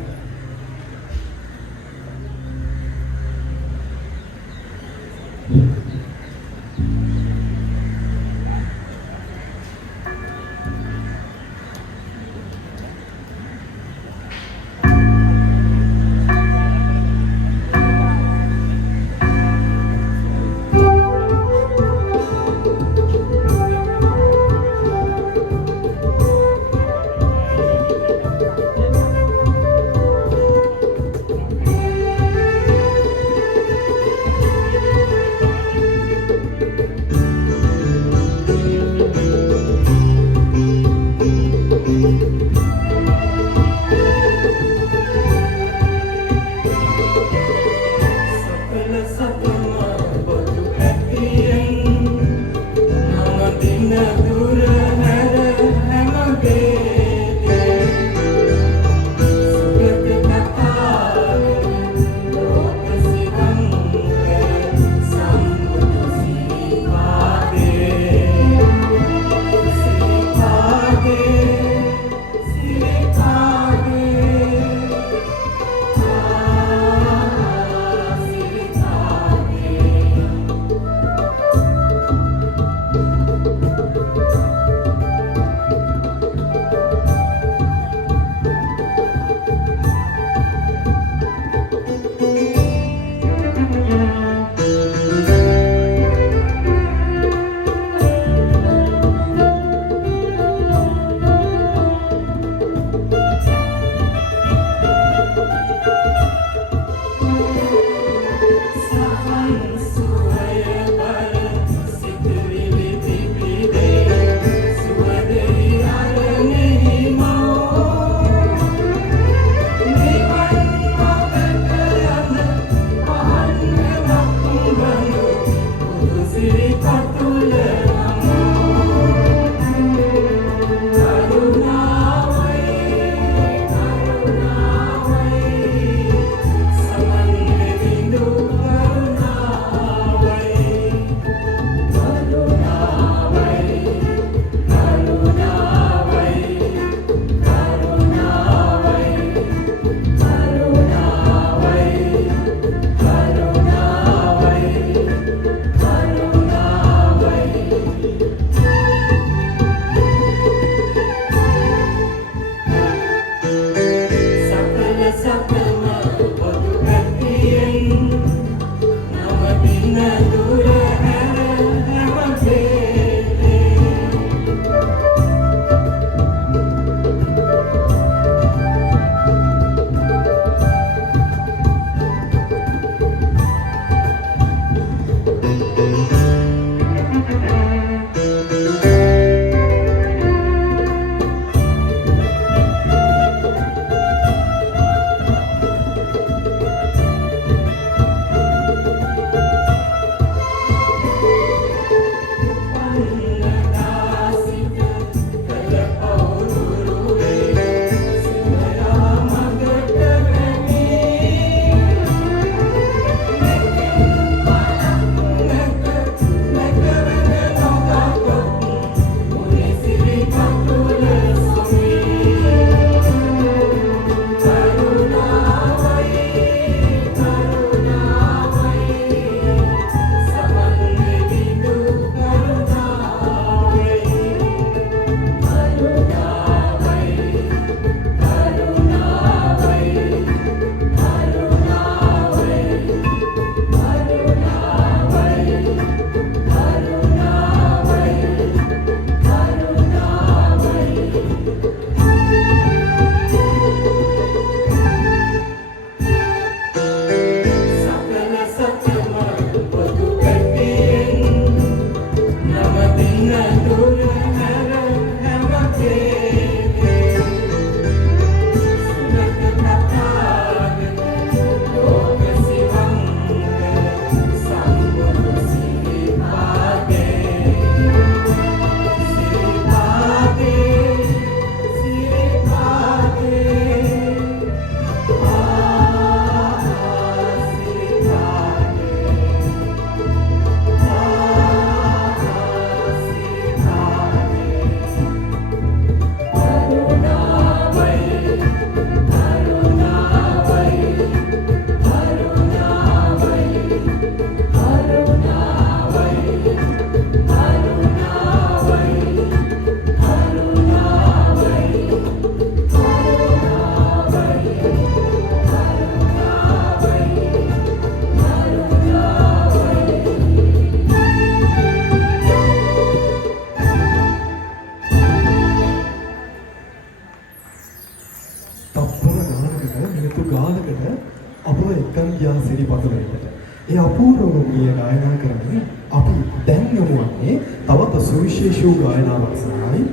ගියා සිරිපතුලට. ඒ අපූර්ව ගීය ගායනා කරමින් අපි දැන් යමු වන්නේ තවත් සුවිශේෂී ගායනාවක් සඳහායි.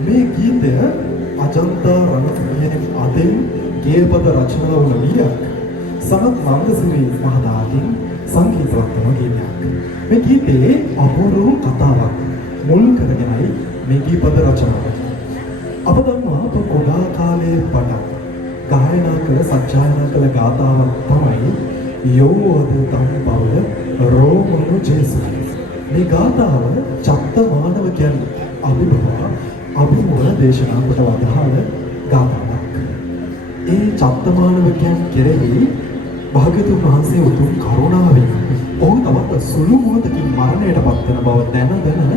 මේ ගීතය අජන්තා රණතුංගයේ අතෙන් ගේපද රචනා වුණ ගීයක්. සනත් මන්දසිරි මහතාගෙන් සංගීතවත් වන ගීතයක්. මේ ගීතේ අපූර්ව කතාවක් මුල් කරගෙනයි මේ ගීපද රචනාව. අප දන්නවා කොඩා කාලයේ පටන් ගායනා කළ සජ්ජායනා කළ ගාථාවක් තමයි යෝවද තම්පවල රෝමනු ජේසු. මේ ගාථාව චත්තමානවකයන් අභිමුව දේශනා කොට වදාළ ගාථාවක්. ඒ චත්තමානවකයන් කෙරෙහි භාග්‍යතුන් වහන්සේ උතුම් කරුණාවෙන් ඔහු තවත් සුළු මොහොතකින් මරණයට පත් වෙන බව දැනගෙන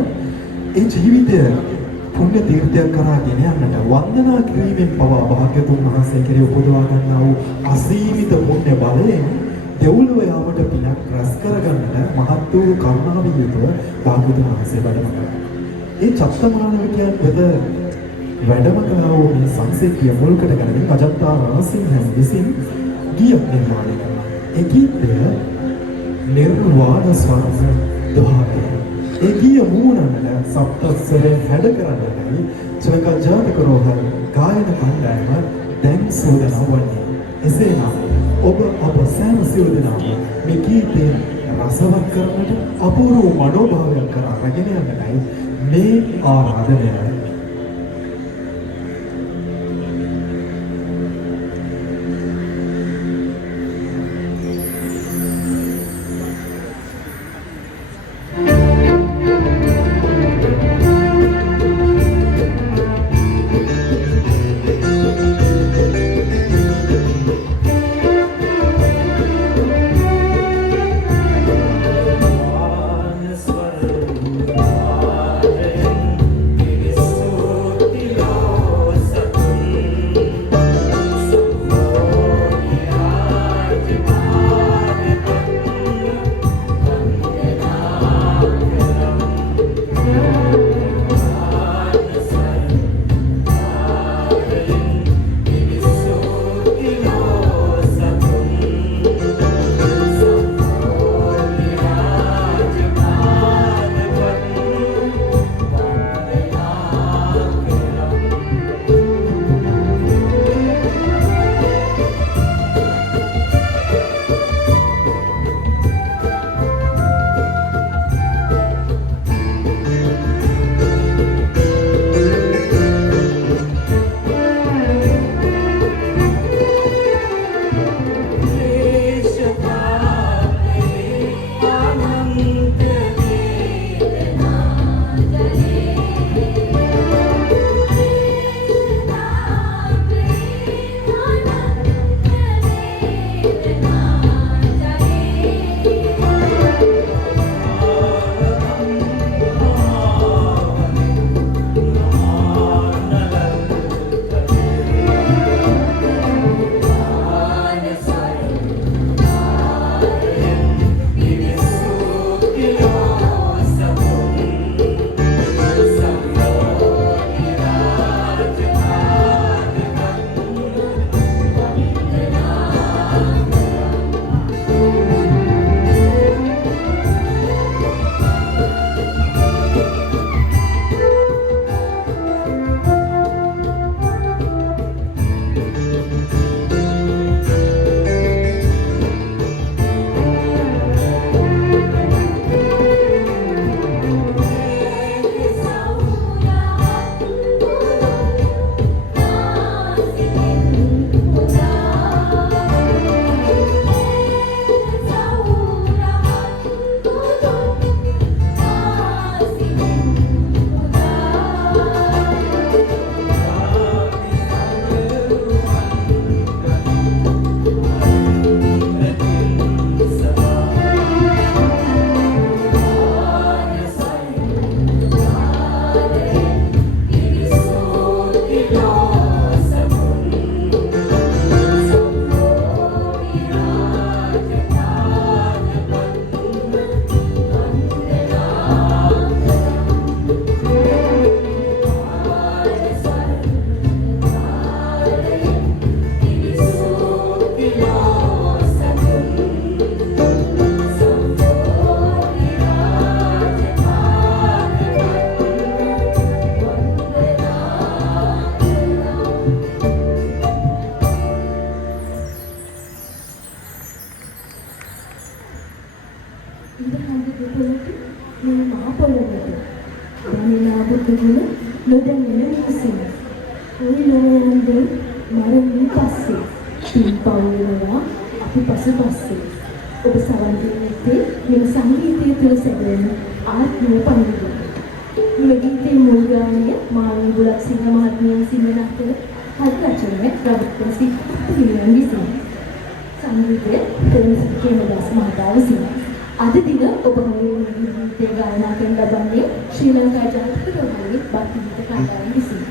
ඒ ජීවිතය පුණ්‍ය තීර්ථයක් කරා ගෙන යන්නට වන්දනා කිරීමෙන් පවා භාග්‍යතුන් වහන්සේ කෙරෙහි උපදවා ගන්නා වූ අසීමිත පුණ්‍ය බලයෙන් දෙව්ලොව යාමට පිනක් රැස් කරගන්නට මහත් වූ කරුණාවෙන් යුතුව භාග්‍යතුන් වහන්සේ වැඩම කළා. ඒ චත්තමානවකයන් වෙත වැඩම කළා වූ මේ සංසේකිය මුල් කොටගෙන අජන්තා රණසිංහන් විසින් ගීයක් නිර්මාණය කළා. ඒ ගීතය නිර්වාණ ස්වර්ණ දොහාය. ඒ ගීය මූණට සප්තස්වරයෙන් හැඩ කරන්නයි ශ්‍රී ජාතක රෝහල් ගායන කණ්ඩායම දැන් සෝදනා වන්නේ. එසේනම් ඔබ අප සෑම සියලු දෙනාම මේ ගීතය රසවත් කරන්නට අපූර්ව මනෝභාවයක් කරා රැගෙන යන්නයි මේ ආරාධනය. Yes. නොදැනෙන මිනිසුන්. ඔයනොයන්දෙන් මරණින් පස්සේ පින්පව් වෙනවා අපි පසුපස්සේ. ඔබ සවන් දෙන්නේ මෙම සංගීතය තුළ සැදෙන ආත්මීය පණිවිඩය. මෙම ගීතයේ මුල් ගානය මානව බුලත් සිංහ මහත්මිය විසින් වෙනස් කළ හද රචනය රවිත්‍ර සිංහන් විසින්. සංගීතය තෙරණිය කේමදාස මහතා විසින්. අද දින ඔබ හමුවේ ගීතය ගායනා කරන ලබන්නේ ශ්‍රී ලංකා ජාතික රෝහලේ භක්ති ගීත කණ්ඩායම විසින්.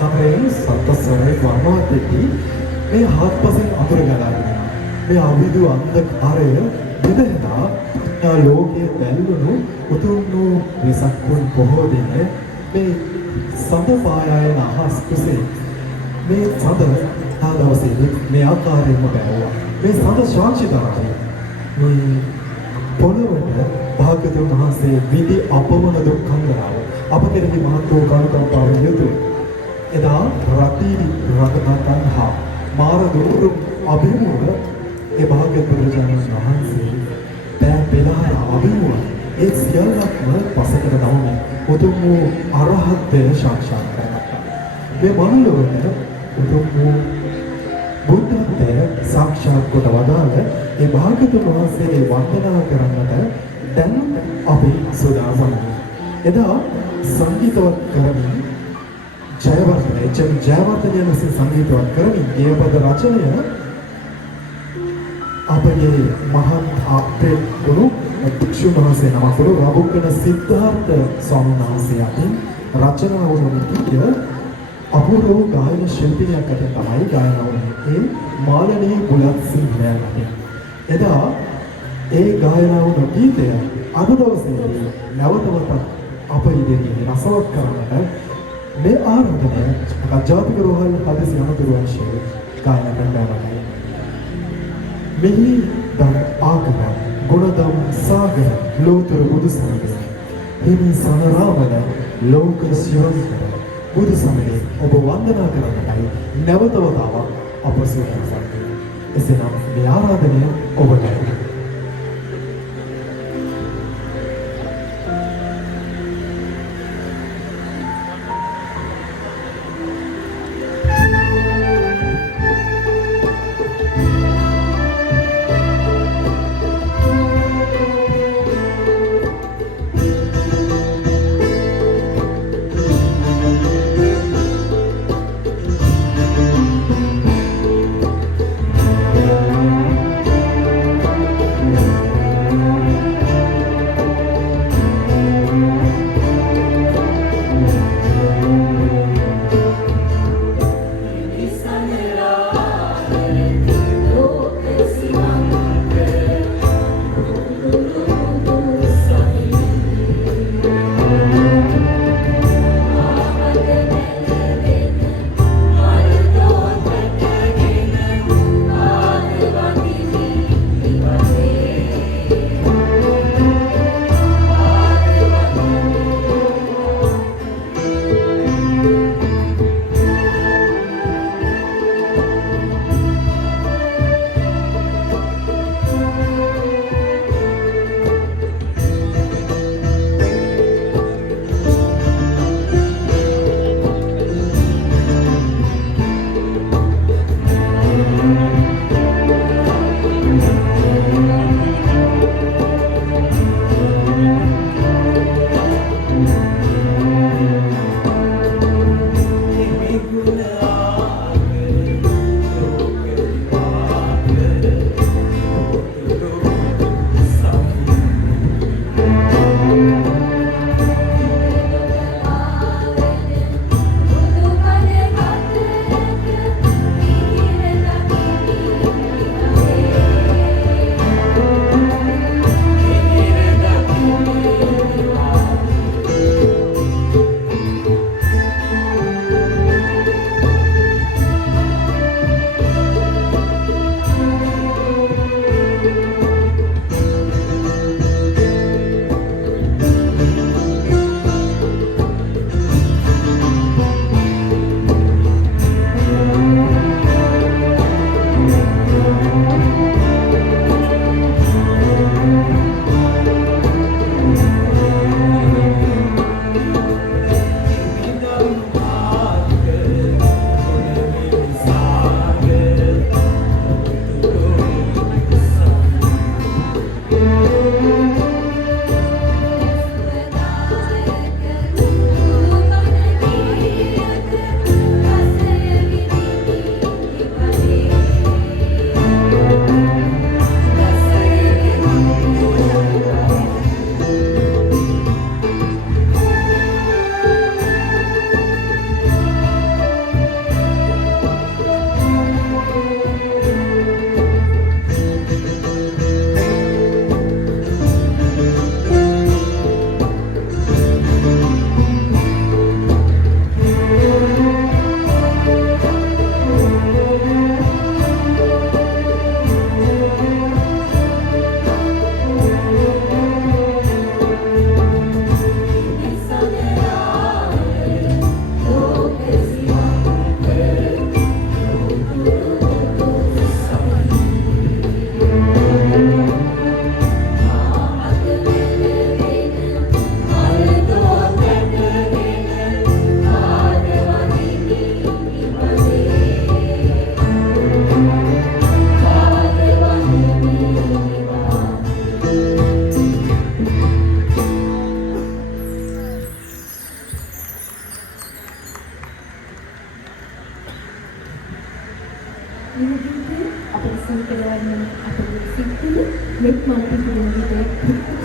සහරයෙන් සත්ස්වරේ වර්ණවත්ෙති මේ හත්පසෙන් අඳුර ගලාගෙන මේ අවිදු අන්ධකාරය විදෙනා ලෝකයේ දැල්වුණු උතුම් වූ වෙසක්පුන් බොහෝ දින මේ සඳ පායායන අහස් කුසේ මේ සඳ තා දවසේ මේ ආකාරයෙන්ම බැලුවා මේ සඳ ශාක්ෂිතාරය මේ පොළොවට භාග්‍යවතුන් වහන්සේ විදි අපමණ දුක් කන්දරාව අප කෙරෙහි මහත් වූ කරුණාවෙන් යුතුව එදා රති රතනතන් හා මාර දුරු අභිමුව ඒ භාග්‍යවතුන් වහන්සේ දැන් පෙළහර අභිමුව ඒ සියල්ලක්ම පසකට දවමින් උතුම් වූ අරහත්ත්වය සාක්ෂාත් කරගත්තා. මේ මනුලොවට උතුම් වූ බුද්ධත්වය සාක්ෂාත් කොට වදාළ ඒ භාග්‍යවතුන් වහන්සේගේ වන්දනා කරන්නට දැන් අපි සූදානම් වෙනවා. එදා සංගීතවත් කරමින් ජයවර්ධනය ලෙස සංගීතවත් කරමින් ඒ පද රචනය අපගේ මහත් අපේ ගුරු භික්ෂුන් වහන්සේ නමක් වූ රාබුක්කන සිද්ධාර්ථ ස්වාමීන් වහන්සේ අතින් රචනා වුණු විදිය අපූර්ව ගායන ශිල්පිනියක් අතර තමයි ගායනා වුණේ ඒ මාලනී බුලත් සිංහයන් අතින්. එදා ඒ ගායනා වුණු ගීතය අද දවසේදී නැවතමත් අප ඉදිරියේ රසවත් කරන්නට මේ ආරම්භය ජාතික රෝහල් හදිසි අමතර වංශයේ ගායනා කරනවා. මෙහි දම් ආගම ගුණදම් සාගර ලෝතර බුදු සමය හිමි සනරාමන ලෝක සියොන්කර බුදු සමයේ ඔබ වන්දනා කරන්නටයි නැවත වතාවක් අප සූදානම්. එසේනම් මේ ආරාධනය ඔබටයි. කරවන්න අපේ සිත්තුල මෙත් මන පිටින විට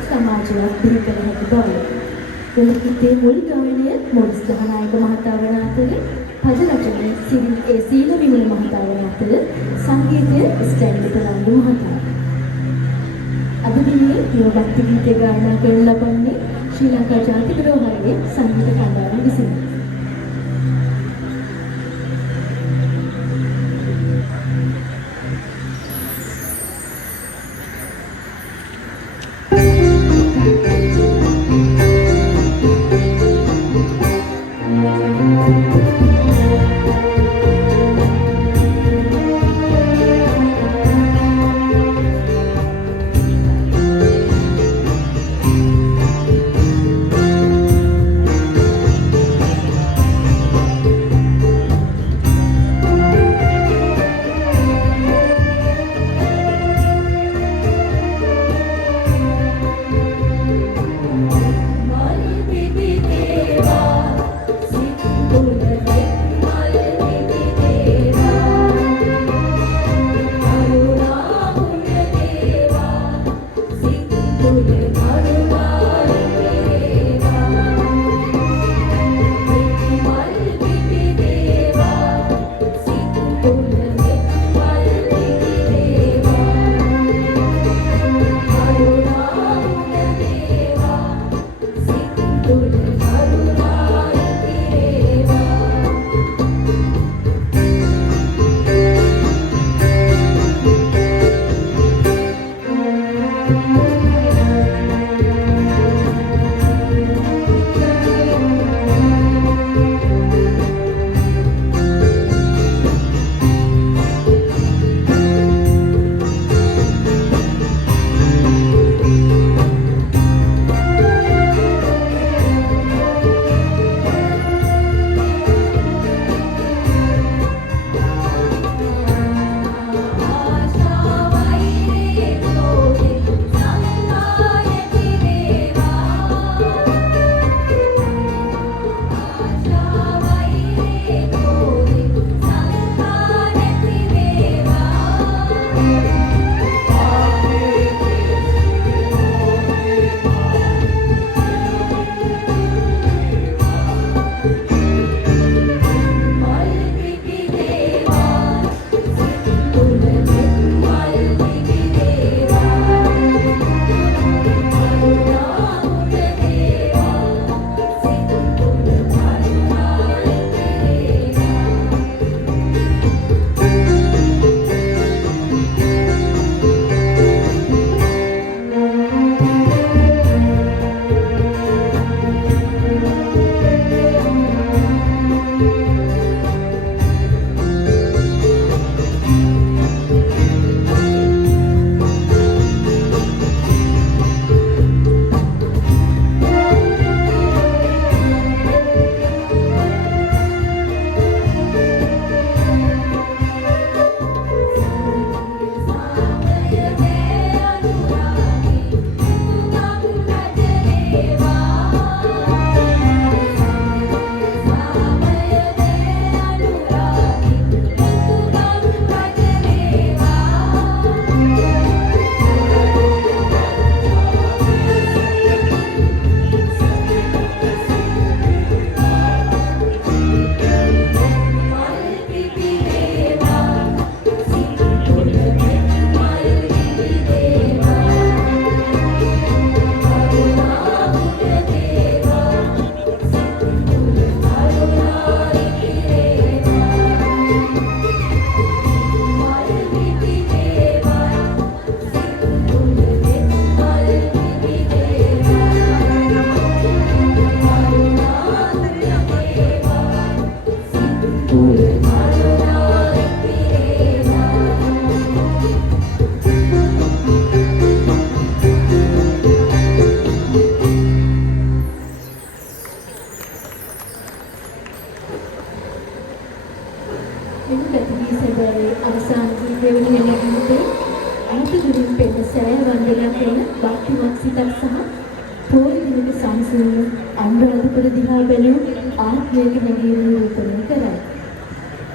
සමාජයක් බිහි කළ හැකි බවයි. වෙලකිතේ මුල් ගායනය මොරිස් දහනායක මහතා වන අතර පද රචනය සිරිල් ඒ සීල විමල මහතා වන අතර සංගීතය ස්ටැන්ලි ප්‍රනාන්දු මහතා. අද දිනේ මේ භක්ති ගීත ගායනා කරන ලබන්නේ ශ්‍රී ලංකා ජාතික රෝහලේ සංගීත කණ්ඩායම විසින්.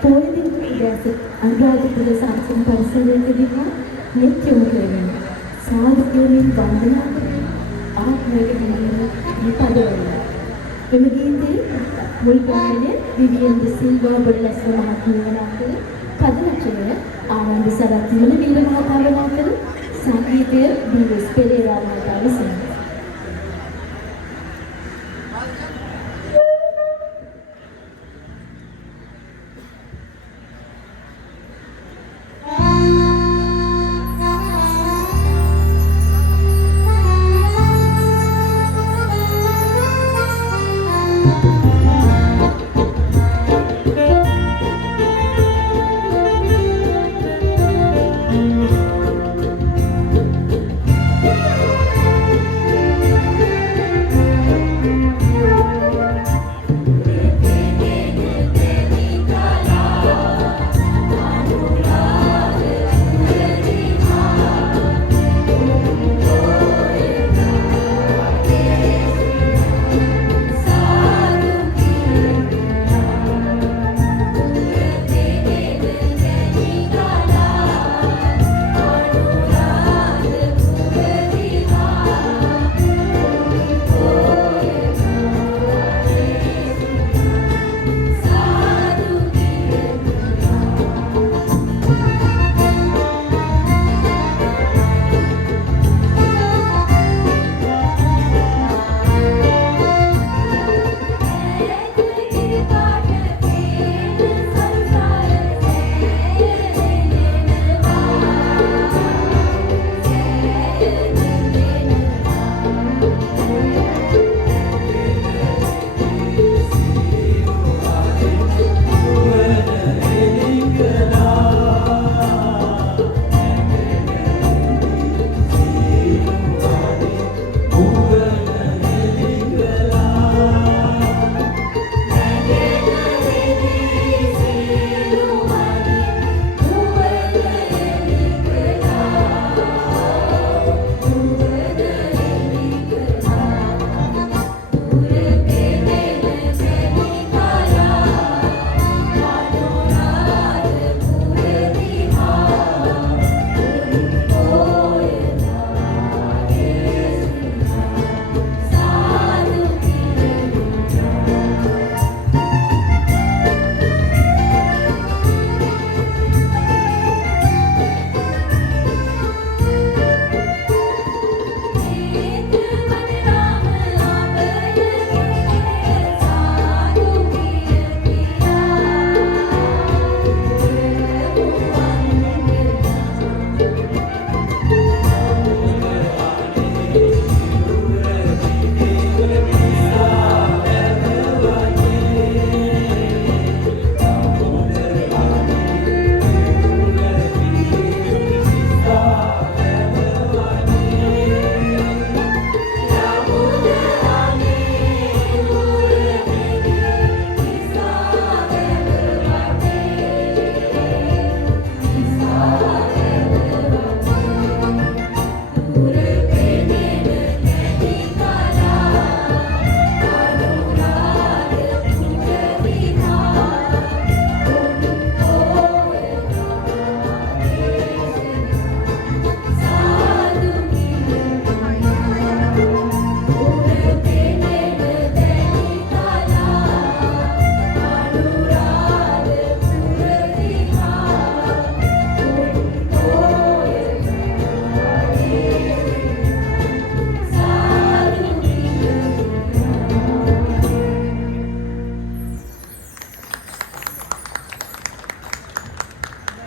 පොළේ දින උදෑස අනුරාධපුර සංසම් පරිසරයේදී නෙත් යොමු කරගෙන සාදු කියමින් වන්දනා කරන ආත්මයට හිමිවන පදවල. එම ගීතයේ මුල් ගායනය විවියන් ද සිල්වා බොඩලස්ව මහත්මියවලා කළ පද රචනය ආනන්ද සරත්විමල වීර මහතාවලා කළ සංගීතය ඩී.එස්. පෙරේරා මහතා විසින්.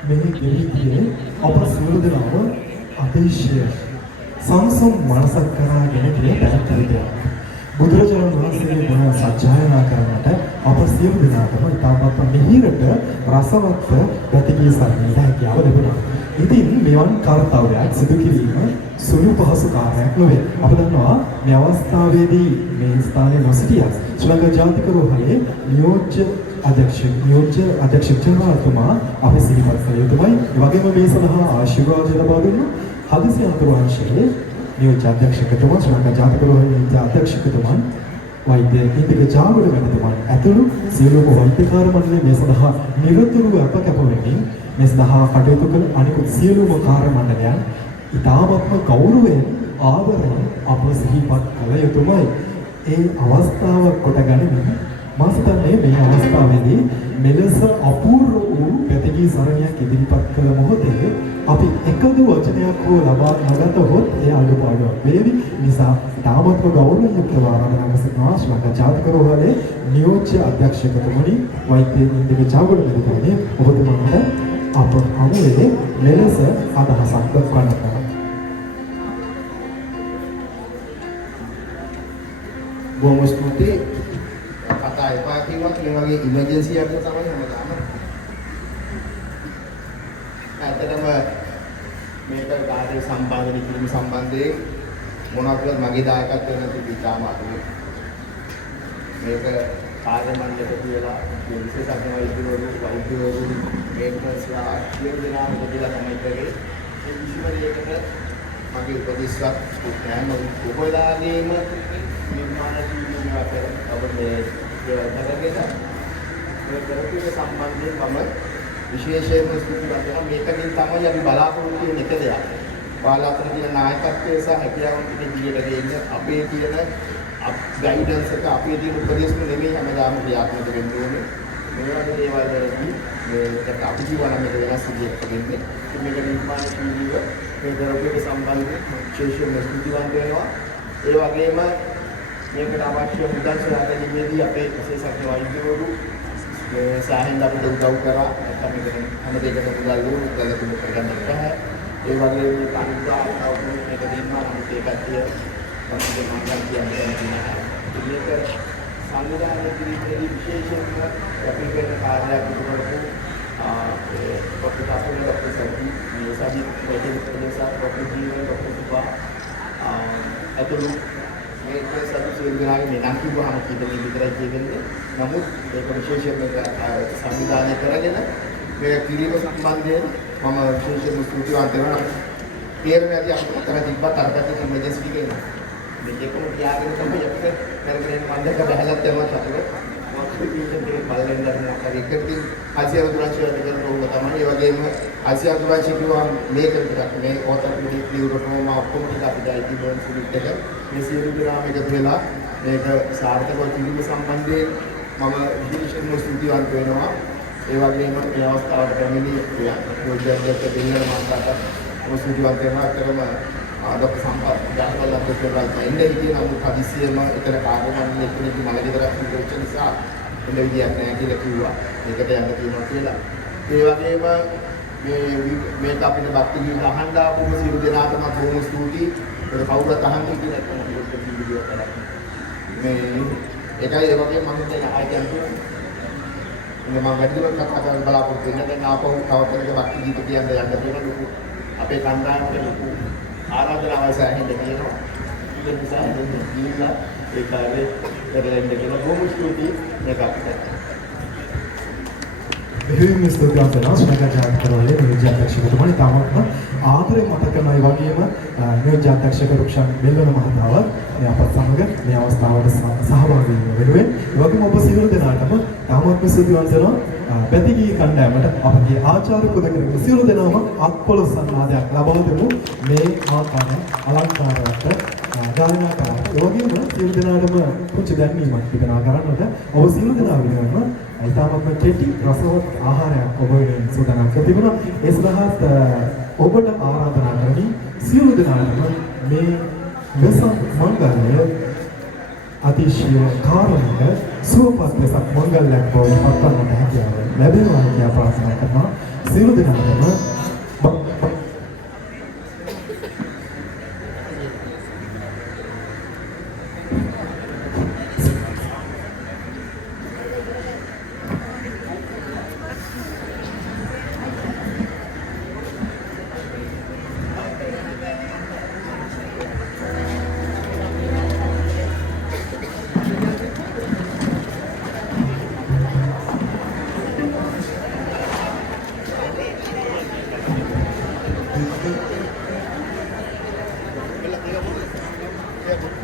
මෙහි ගෙවිතියේ අප සියලු දෙනාම අතිශය සංසම් මනසක් කරාගෙන ගිය පැත්තට බුදුරජාණන් වහන්සේගේ ගුණ සත්‍යයනා කරන්නට අප සියලු දෙනාටම ඉතාමත් මිහිරට රසවත් ප්‍රතිගීසන්නේ හැකියාව ලැබුණා. ඉතින් මෙවන් කාර්යයක් සිදු කිරීම සුළු පහසු කාර්යයක් නොවේ. අප දන්නවා මේ අවස්ථාවේදී මේ ස්ථානයේ නොසිටිය ශ්‍රී ලංකා ජාතික රෝහලේ නියෝජ්‍ය අධ්‍යක්ෂ ජනරාල්තුමා අපි සිහිපත් කළ යුතුමයි. ඒ වගේම මේ සඳහා ආශිර්වාද ලබා දුන්නු හදිසි අතුරු අංශයේ නියෝජ්‍ය අධ්‍යක්ෂකතුමා ශ්‍රී ලංකා ජාතික රෝහලේ අධ්‍යක්ෂකතුමන් වෛද්‍ය ඉන්දික ජාවඩ මැතිතුමන් ඇතුළු සියලුම වෛද්‍යකාර මණ්ඩලය මේ සඳහා නිරතුරුව අප කැප වෙමින් මේ සඳහා කටයුතු කළ අනිකුත් සියලුම කාර්ය මණ්ඩලයන් ඉතාමත්ම ගෞරවයෙන් ආදරයෙන් අප සිහිපත් කළ යුතුමයි. ඒ අවස්ථාව කොට ගනිමින් මා සිතන්නේ මේ අවස්ථාවේදී මෙලෙස අපූර්ව වූ පැතිගී සරණයක් ඉදිරිපත් කළ මොහොතේ අපි එකදු වචනයක් හෝ ලබා නොගතහොත් එය අඩුපාඩුවක් වේවි. නිසා තාමත්ම ගෞරවයෙන් යුක්තව ආරාධනා කරනවා ශ්‍රී ලංකා ජාතික රෝහලේ නියෝජ්‍ය අධ්‍යක්ෂකතුමනි වෛද්‍ය ඉන්දික ජාවඩ මැතිතුමනි ඔබතුමාට අප හමුවේ මෙලෙස අදහසක් දක්වන්නට බොහොම ස්තුතියි. කතා එපා කිව්වත් මේ වගේ ඉමර්ජන්සි එකක් තමයි හැමදාම. ඇත්තටම මේක කාර්ය සම්පාදනය කිරීම සම්බන්ධයෙන් මොනවද මගේ දායකත්වය නැති ඉතාම අඩුයි. මේක කාර්ය මණ්ඩලයට කියලා විශේෂඥ වෛද්‍යවරු මේකස්ලා කියන දේනා උදෙලා තමයි කරේ. ඒ කිසිම දෙයකට මගේ උපදෙස්වත් නැහැ. මම කොහොමදාගේම නිර්මාණ කිරීම අපේ අපේ කරගෙන මේ කරපිට සම්බන්ධයෙන් මම විශේෂයෙන්ම ස්තුතිවන්ත වෙනවා. මේකකින් තමයි අපි බලාපොරොත්තු වෙන එක දෙයක්. ඔයාලා අතර තියෙන නායකත්වය සහ හැකියාවන් ටික දිගට ගේන්න අපේ තියෙන ගයිඩන්ස් එක අපේ තියෙන උපදේශ නෙමෙයි හැමදාම ක්‍රියාත්මක වෙන්න ඕනේ. මේ වගේ දේවල් වලදී මේකට අපි ජීවන මේක වෙනස් විදිහට වෙන්නේ. මේක නිර්මාණ කිරීම මේ කරපිට සම්බන්ධයෙන් විශේෂයෙන්ම ස්තුතිවන්ත වෙනවා. ඒ වගේම මේකට අවශ්‍ය මුදල් සොයා ගැනීමේදී අපේ විශේෂඥ වෛද්‍යවරු සාහින්ද අපිට උදව් කරා. නැත්නම් මේක හැම දෙයකටම මුදල් දුන්න කරගන්න බැහැ. ඒ වගේම කණිකාවුත් මේක දෙන්නා නම් ඒකත් තමයි මම කියන්නේ. මේක සංවිධානය කිරීමේදී විශේෂයෙන්ම අපි කරන කාර්යයක් ඉදිරියට ડોક્ટર තාපුල ડોક્ટર සර්ජි මේ සාජිත් වෛද්‍ය ප්‍රදේශා ડોક્ટર ජීවන ડોક્ટર සුභා අතුරු මේක සතුටුවෙන්නාගේ නම් කිව්වහම කීපෙක විතරයි කියන්නේ. නමුත් ඒක විශේෂයෙන්ම සංවිධානය කරගෙන මේ කිරීම සම්බන්ධයෙන් මම විශේෂයෙන්ම ස්තුතිවන්ත වෙනවා. තීරණයදී අපිට අතර තිබ්බත් අරකට ඉමර්ජන්සි එකේ මේකම තියාගෙන තමයි අපිට කරගෙන මණ්ඩක බහලත් යනවා චතුර. මොකද මේ බලෙන් ගන්න කරේකදී ආසියා දුරාංශය දෙකම තමයි. ඒ වගේම ආසියා දුරාංශය කිව්වම මේක විතරක් මේ ඕතොපෙඩික් නියුරෝටෝම ඔක්කොම ටික අපිට අයිති වෙන සුළුත් එක මේ සියලු දෙනාම එකතු වෙලා මේක සාර්ථකව කිරීම සම්බන්ධයෙන් මම විශේෂයෙන්ම ස්තුතිවන්ත වෙනවා. ඒ වගේම මේ අවස්ථාවට පැමිණි යෝජ්‍යත්ව දෙන්නම මාතකට ස්තුතිවන්ත වෙනවා. අතරම ડોક્ટર සම්පත් ජාතකවල අපිට ඉන්නේ කියන අමුත් හදිසියෙම එතන කාර්යමණ්ඩලයේ කෙනෙක් මම ගෙදරක් ඉඳලා නිසා එන්න විදියක් නැහැ කියලා කිව්වා. ඒකට යන්න තියෙනවා කියලා. ඒ වගේම මේක අපිට බක්ති ගීත අහන්න ආපු සියලු දෙනාටම බොහොම ස්තුතියි. ඒක කවුරුත් අහන්නේ කියලා තමයි පොඩ්ඩක් වීඩියෝ කරලා. මේ ඒකයි ඒ වගේම මම දැන් ආයෙත් මම වැඩිදුරටත් කතා කරන්න බලාපොරොත්තු වෙන දැන් ආපහු තව කෙනෙක් බක්ති ගීත කියන්න යන්න තියෙන ලොකු අපේ කණ්ඩායමට ලොකු ආරාධනාවක් සෑහෙන්න තියෙනවා. ඒක නිසා දෙන්නේ ගිහිල්ලා ඒ කාර්යය කරලා ඉන්න කියලා බොහොම ස්තුතියි. මේක අපිට බෙහෙවින්ම ස්තුතිවන්ත වෙනවා ශ්‍රී ලංකා ජාතික රෝහලේ නියෝජ්‍ය අධ්‍යක්ෂකතුමනි. තාමත්ම ආදරයෙන් මතක කරන ඒ වගේම නියෝජ්‍ය අධ්‍යක්ෂක රුක්ෂන් බෙල්වන මහතාව මේ අපත් සමග මේ අවස්ථාවට සහභාගී වෙන වෙනුවෙන් ඒ වගේම ඔබ සියලු දෙනාටම තාමත්ම ස්තුතිවන්ත වෙනවා. පැතිගී කණ්ඩායමට අපගේ ආචාර්ය පුදකරගෙන සියලු දෙනාම අත්පොළ සන්නාදයක් ලබා දෙමු. මේ ආකාරයෙන් අලංකාරයට ගායනා කරා. ඒ වගේම සියලු දෙනාටම පුංචි දැන්වීමක් තිබෙනවා කරන්නට. ඔබ සියලු දෙනා වෙනුවෙන් ඉතාමත්ම කෙටි රසවත් ආහාරයක් ඔබ වෙනුවෙන් සූදානම් කර තිබෙනවා. ඒ සඳහා ඔබට ආරාධනා කරමි සියලු දෙනාටම මේ වෙසක් මංගල්‍ය අතිශය කාරුණික සුවපත් වෙසක් මංගල්‍යයක් බවට පත්වන්නට හැකියාව ලැබෙනවා කියලා ප්‍රාර්ථනා කරනවා. සියලු දෙනාටම Yeah.